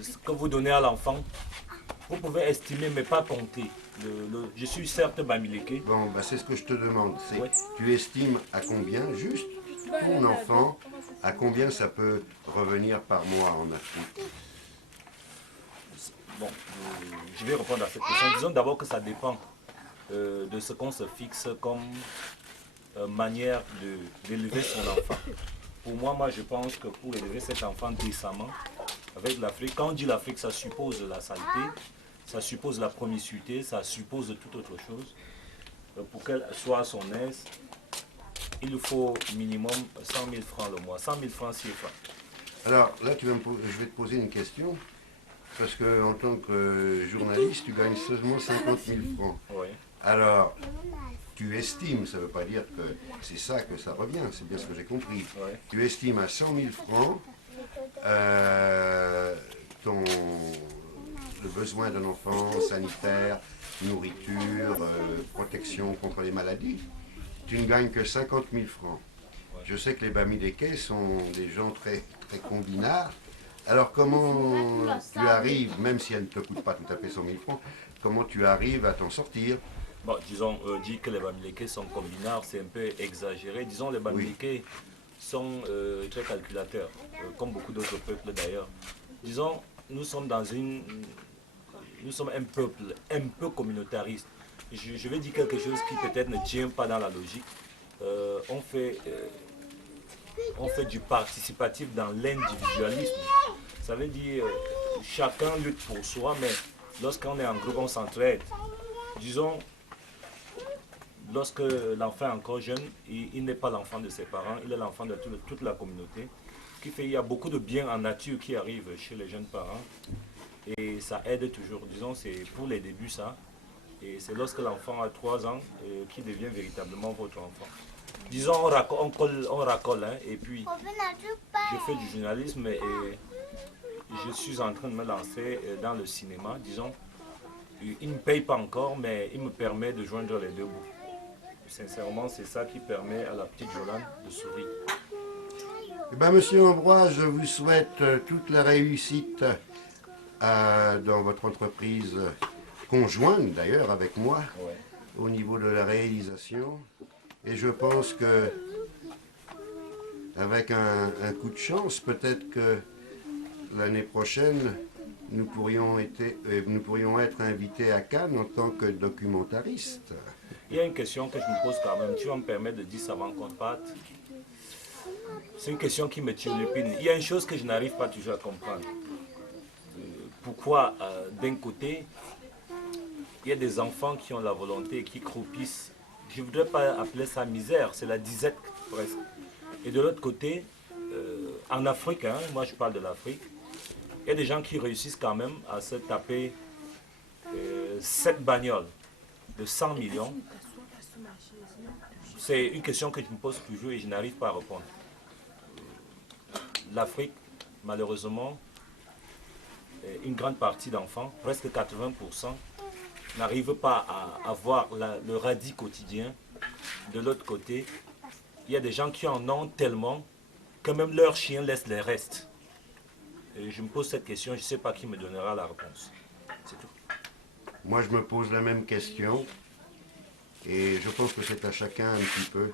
Ce que vous donnez à l'enfant, vous pouvez estimer, mais pas compter. Je suis certes bamileke. Bon, bah c'est ce que je te demande. Ouais. Tu estimes à combien, juste ton enfant, à combien ça peut revenir par mois en Afrique? Bon, je vais répondre à cette question. Disons d'abord que ça dépend de ce qu'on se fixe comme manière d'élever son enfant. Pour moi, je pense que pour élever cet enfant décemment, avec l'Afrique, quand on dit l'Afrique, ça suppose la saleté, ça suppose la promiscuité, ça suppose toute autre chose. Pour qu'elle soit à son aise, il faut minimum 100 000 francs le mois, 100 000 francs CFA. Alors là, je vais te poser une question, parce qu'en tant que journaliste, tu gagnes seulement 50 000 francs. Oui. Alors, tu estimes, ça ne veut pas dire que c'est ça que ça revient, c'est bien ce que j'ai compris. Ouais. Tu estimes à 100 000 francs le besoin d'un enfant, sanitaire, nourriture, protection contre les maladies. Tu ne gagnes que 50 000 francs. Je sais que les Bamileke sont des gens très, très combinards. Alors comment tu arrives, même si elle ne te coûte pas tout à fait 100 000 francs, comment tu arrives à t'en sortir? Bon, disons, dire que les Bamileke sont combinards, c'est un peu exagéré. Disons, les Bamileke sont très calculateurs, comme beaucoup d'autres peuples d'ailleurs. Disons, nous sommes un peuple un peu communautariste. Je vais dire quelque chose qui peut-être ne tient pas dans la logique. On fait du participatif dans l'individualisme. Ça veut dire chacun lutte pour soi, mais lorsqu'on est en groupe, on s'entraide. Disons, lorsque l'enfant est encore jeune, il n'est pas l'enfant de ses parents, il est l'enfant de toute la communauté. Ce qui fait qu'il y a beaucoup de bien en nature qui arrive chez les jeunes parents. Et ça aide toujours. Disons, c'est pour les débuts ça. Et c'est lorsque l'enfant a 3 ans qu'il devient véritablement votre enfant. Disons, on racole hein, et puis je fais du journalisme et je suis en train de me lancer dans le cinéma. Disons, il ne me paye pas encore, mais il me permet de joindre les deux bouts. Sincèrement, c'est ça qui permet à la petite Jolande de sourire. Eh ben, Monsieur Ambroise, je vous souhaite toute la réussite dans votre entreprise conjointe d'ailleurs avec moi, au niveau de la réalisation. Et je pense que avec un coup de chance, peut-être que l'année prochaine, nous pourrions être invités à Cannes en tant que documentaristes. Il y a une question que je me pose quand même. Tu vas me permettre de dire ça avant qu'on parte. C'est une question qui me tire l'épine. Il y a une chose que je n'arrive pas toujours à comprendre. Pourquoi, d'un côté, il y a des enfants qui ont la volonté et qui croupissent. Je ne voudrais pas appeler ça misère, c'est la disette presque. Et de l'autre côté, en Afrique, hein, moi je parle de l'Afrique, il y a des gens qui réussissent quand même à se taper 7 bagnoles de 100 millions. C'est une question que je me pose toujours et je n'arrive pas à répondre. L'Afrique, malheureusement, une grande partie d'enfants, presque 80%, n'arrivent pas à avoir le radis quotidien. De l'autre côté, il y a des gens qui en ont tellement que même leurs chiens laissent les restes. Et je me pose cette question, je ne sais pas qui me donnera la réponse. C'est tout. Moi, je me pose la même question. Et je pense que c'est à chacun un petit peu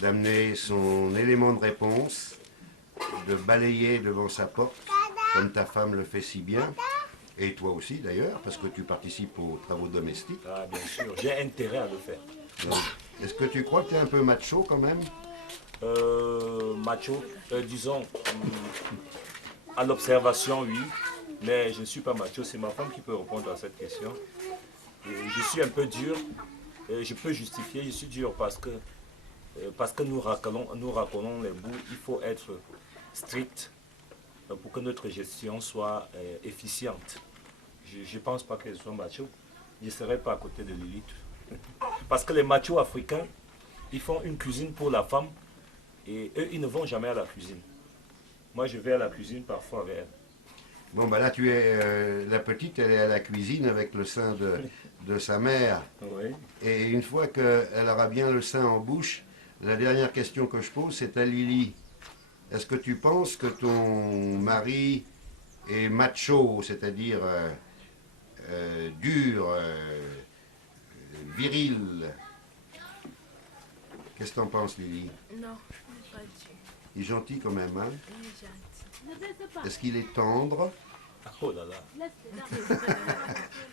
d'amener son élément de réponse, de balayer devant sa porte, comme ta femme le fait si bien. Et toi aussi d'ailleurs, parce que tu participes aux travaux domestiques. Ah, bien sûr, j'ai intérêt à le faire. Est-ce que tu crois que tu es un peu macho quand même? Macho, disons, à l'observation, oui, mais je ne suis pas macho, c'est ma femme qui peut répondre à cette question. Et je suis un peu dur, je peux justifier, je suis dur parce que nous racolons les bouts, il faut être strict pour que notre gestion soit efficiente. Je ne pense pas qu'elle soit macho, je ne serai pas à côté de Lilith. Parce que les machos africains, ils font une cuisine pour la femme et eux, ils ne vont jamais à la cuisine. Moi, je vais à la cuisine parfois avec elle. Bon, ben là, tu es la petite, elle est à la cuisine avec le sein de sa mère. Oui. Et une fois qu'elle aura bien le sein en bouche, la dernière question que je pose, c'est à Lily. Est-ce que tu penses que ton mari est macho, c'est-à-dire dur, viril? Qu'est-ce que tu en penses, Lily? Non, pas du. Il est gentil quand même, hein? Il est gentil. Est-ce qu'il est tendre? Oh là là.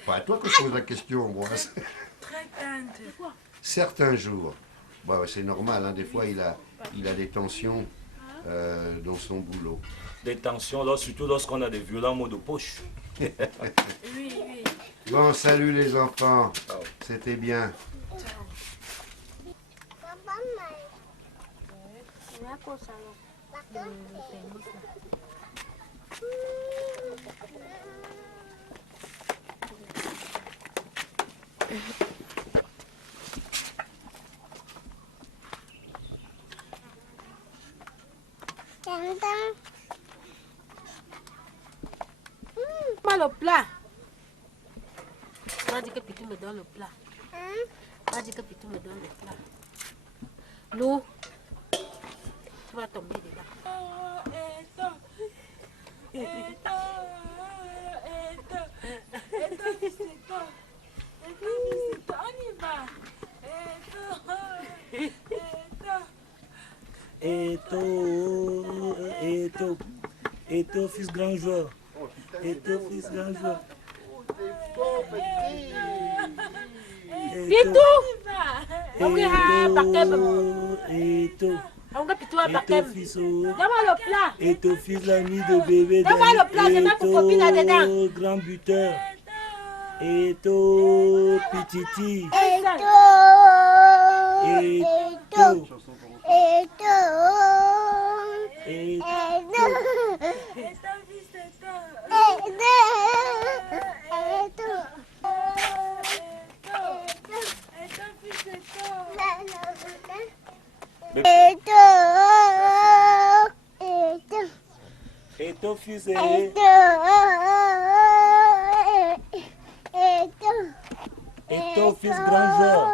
Pas à toi que je pose la question, Ambroise. Très tendre. Certains jours. Bah, c'est normal, hein, des fois il a des tensions dans son boulot. Des tensions, surtout lorsqu'on a des violents mots de poche. Oui, oui. Bon, salut les enfants. C'était bien. Pas le plat. On a dit que Pitou me donne le plat. On a dit que Pitou me donne le plat. Lou, tu vas tomber dedans. Eto, fils grand joueur. Eto, fils grand joueur. Pitu. Eto, fils Donne-moi le plat. Eto, fils l'ami de bébé. Donne-moi le plat, c'est ma copine là-dedans. Grand buteur. Eto, petiti. Eto. Eto, fils Eto, fils grand joueur.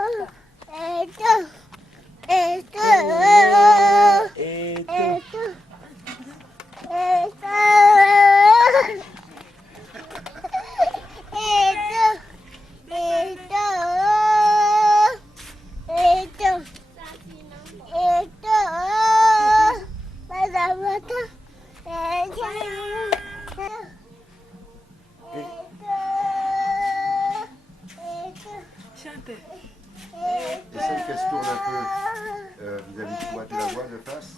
Et celle qu'elle se tourne un peu vis-à-vis de toi, tu la vois de face?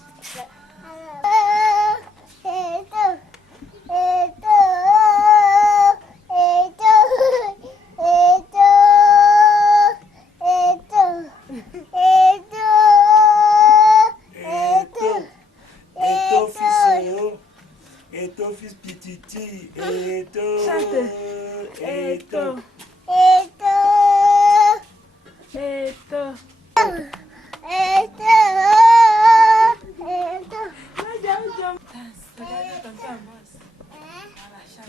Eto, fils petiti.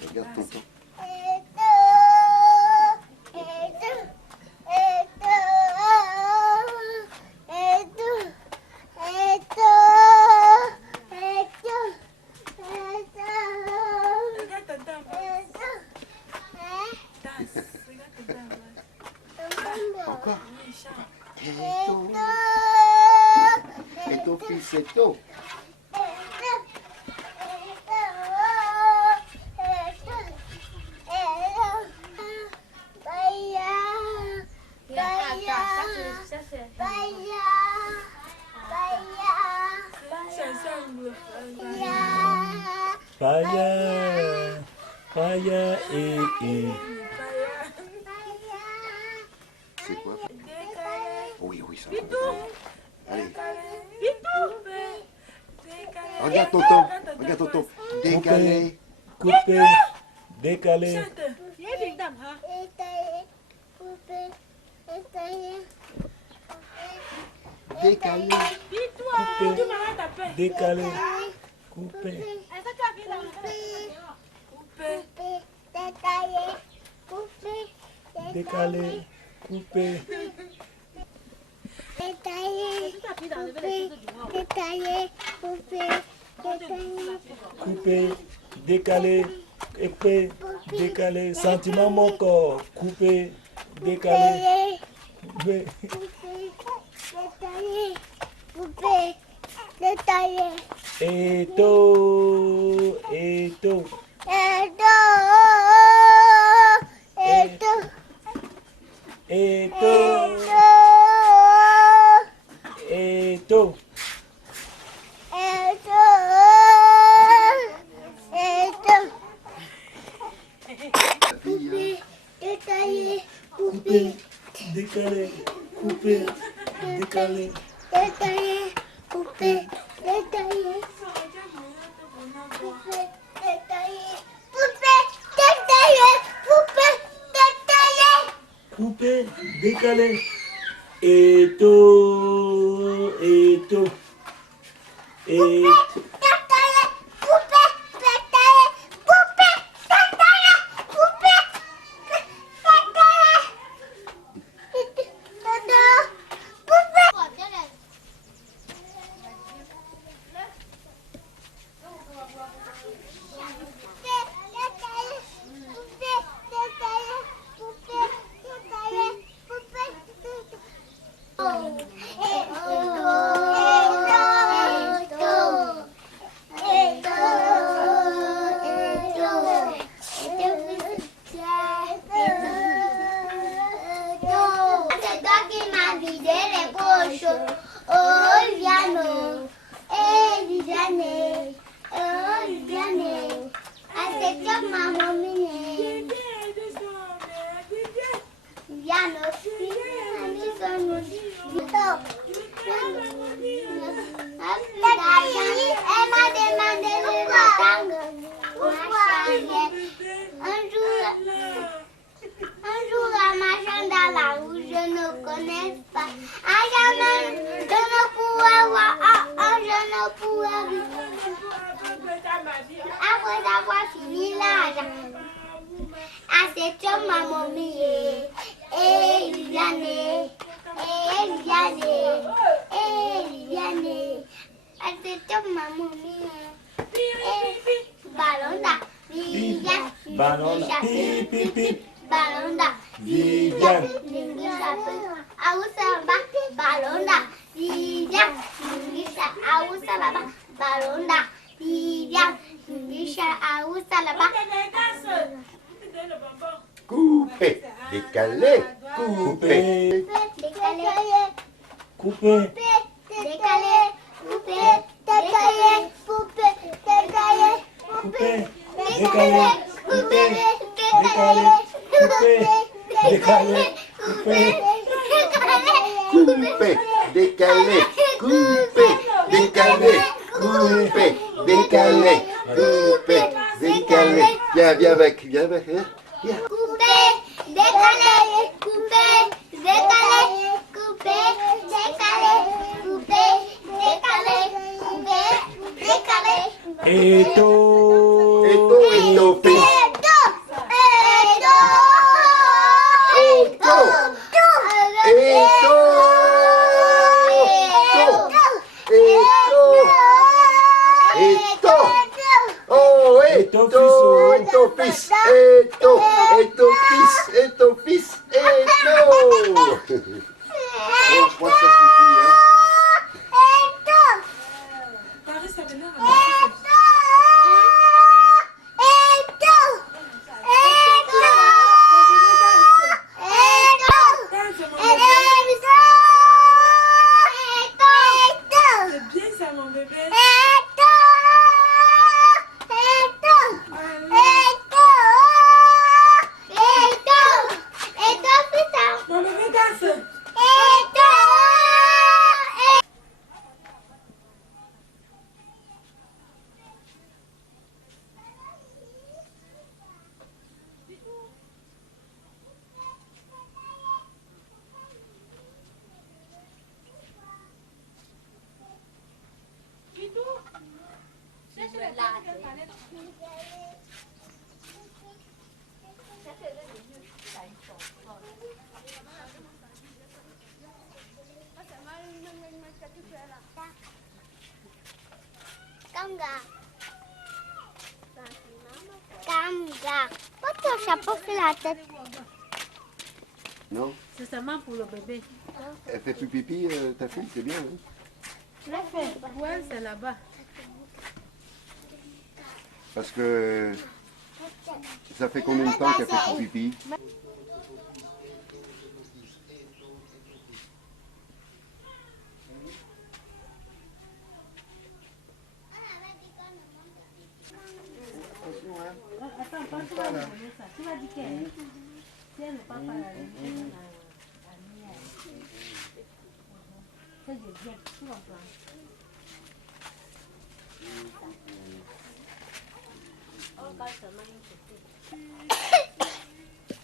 Regarde tonton. Encore. Eto, fils Eto. Paya et. C'est quoi? Oui, ça va. Allez. Regarde tonton. Décalé. Coupé. Décalé. Décalé. Coupé. Décalé. Coupé. Décalé. Coupé. Coupé. Décalé. Épée. Décalé. Sentiment mon corps. Coupé. Décalé. Coupé. Eto. Coupé. Décalé. Coupé. Décalé. Coupé, décalé. Eto. chaud. Oh, Viano, Vianney, oh, Vianney. Ah, c'est comme ma mamie. Viano, elle m'a demandé de l'attendre. Un jour, en marchant dans la rue, je ne connais pas. Ah, jamais, je ne pourrais voir. Je ne pourrais vivre. Après avoir fini l'âge, ah, c'est comme ma mamie. Vianney, Vianney, Vianney. Ah, c'est comme ma mamie. Balonda, Viviane, Balonda, pip, pip, pip. Balonda, Viviane. Awusa ba, Balonda, Viviane, Awusa ba, Balonda, Viviane, Awusa ba. Coupé, décalé, coupé. Décalé, Coupé. décalé, coupé, décalé, coupé, décalé, Coupé. décalé, coupé, décalé, Coupé. Décalé. coupé, Coupé, décalé, coupé, décalé, coupé, décalé, coupé, décalé. Viens avec, hein? Viens. coupé, décalé, coupé, décalé, coupé, décalé, coupé, décalé, coupé, décalé. Eto. Eto, fils. Fils, et ton fils, et ton fils, et ton. Je crois que ça suffit, hein. C'est bien ça, mon bébé. Mon bébé danse. Kanga. Pourquoi ton chapeau fait la tête? Non. C'est seulement pour le bébé. Elle fait plus pipi, ta fille, c'est bien, hein? Je l'ai fait. Ouais, c'est là-bas. Parce que ça fait combien de temps qu'elle fait plus pipi? Attends, pas tu vas donner ça. Tu vas dire qu'elle, si elle ne part pas la lumière, ça je viens, tu comprends.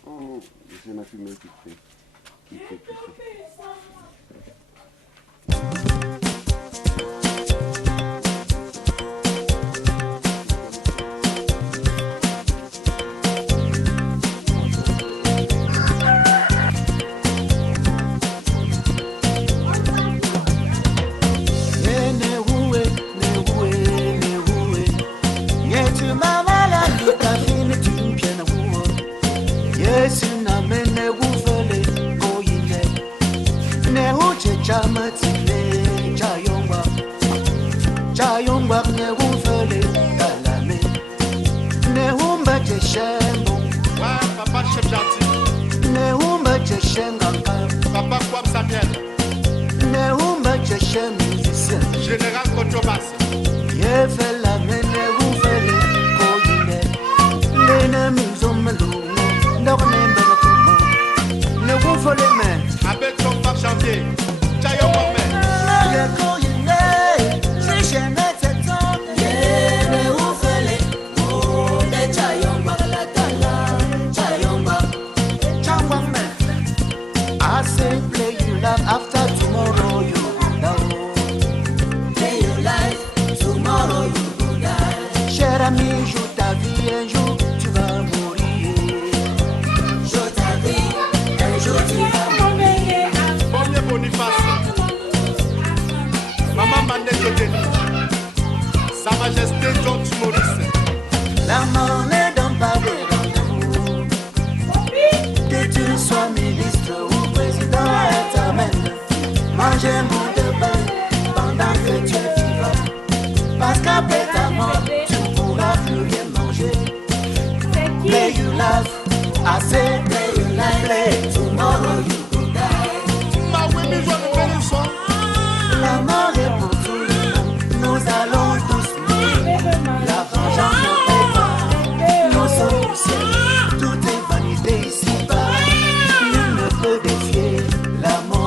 Oh, c'est ma fumée qui fait. Papa Kwab Samuel. cher musicien. Général Contrebasse. Ye fait la mene ou fait le coïne. L'ennemi zommelou, n'orne m'entomo. Ne vous faut les mains. Avec ton pas chantier. Chayo Mohamed. Le coïne, c'est chez mes tétons. Ye ne vous fait les oh, de chayomba la tala. Chayomba. Chawame. I say play you love after tomorrow you go down. Play your life, tomorrow you go die. Cher ami, joue ta vie, un jour tu vas mourir. Joue ta vie, un jour tu vas mourir. Premier Boniface. Maman Mandé Jodeni. Sa Majesté George Maurice. La mort ne donne pas de rendez-vous. Que tu sois ministre ou président, elle t'amène. Manger un bout de pain pendant que tu es vivant. Parce qu'après ta mort, tu ne pourras plus rien manger. Play you love, I say play you life, play tomorrow you go die. Ma oui, mais je ne connais pas. La mort est pour tout le monde, nous allons tous mourir. La vengeance ne paie pas, nous sommes du ciel. Tout est vanité ici-bas, nul ne peut défier la mort.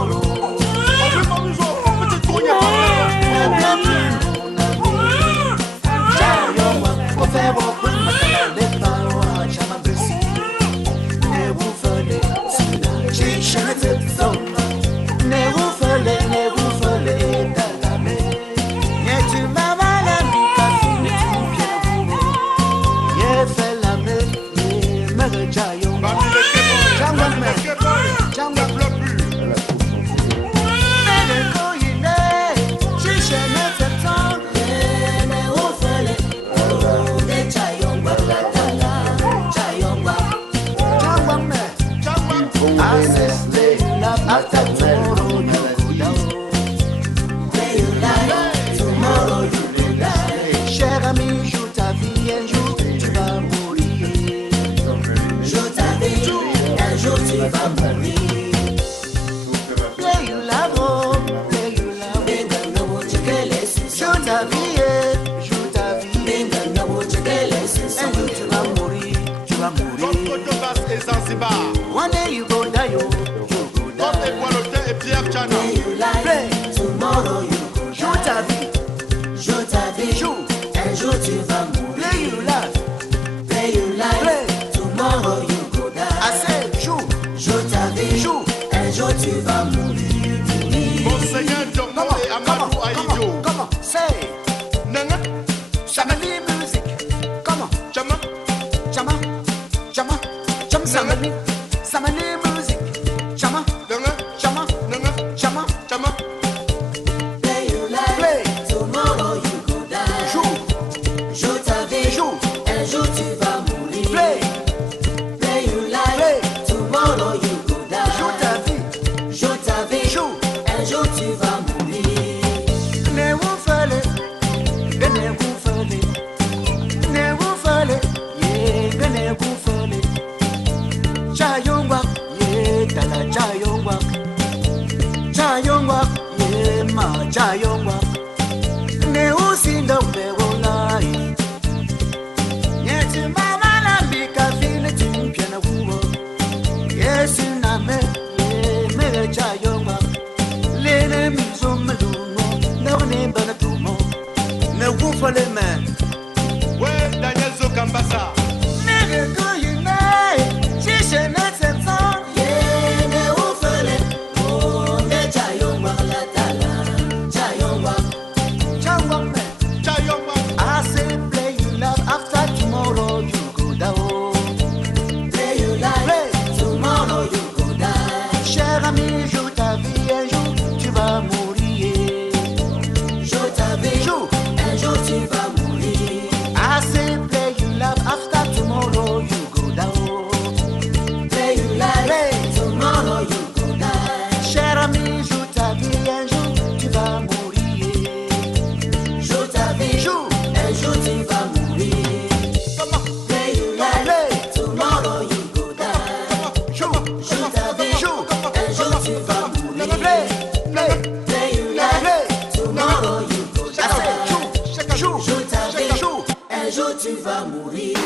Cher ami, joue ta vie, un jour tu vas mourir. Joue ta vie, un jour tu vas mourir. Play you love, oh, play you love. Joue ta vie, joue ta vie. Un jour tu vas mourir, tu vas mourir. Contrebasse et Zanzibar. One day you go die, you go die. Comme Équalotin et Pierre Chana. Play, tomorrow you go die. Joue ta vie, joue ta vie. Joue, un jour tu vas mourir. Play you love, play you life. Play, tomorrow you go die. I say, joue, joue ta vie. Joue, un jour tu vas mourir. Monseigneur Djombo et Amadou Aïdjo. Comment, say, Nanga, Samani music. Comment, Chama, chama, chama, chama, samani, samani music. Chama, Nanga, chama, Nanga, chama, Chama. play you life. Play, tomorrow you go die. Joue, joue ta vie. Joue, un jour tu vas mourir. Play, play you life. Play, tomorrow you go die. Joue ta vie. Joue ta vie. Joue, un jour tu vas mourir. Ne vous fallait, ne vous fallait, ne vous fallait, yeah, ne vous fallait. Chayongwa, yeah, tala chayongwa. Chayongwa, yeah, ma chayongwa. Ne usindo bewolai. Yeti mama na bika fine timpiana wuo. Yes na me, yeah, me chayongwa. Lene mizo melumo, ne ne bana tumo. Ne wufa le mains. Ouais, Daniel Zokambassa. Nigga goyine, si je ne sais pas. Yeah, ne wufa le, oh, ne chayongwa la tala, chayongwa. vas mourir.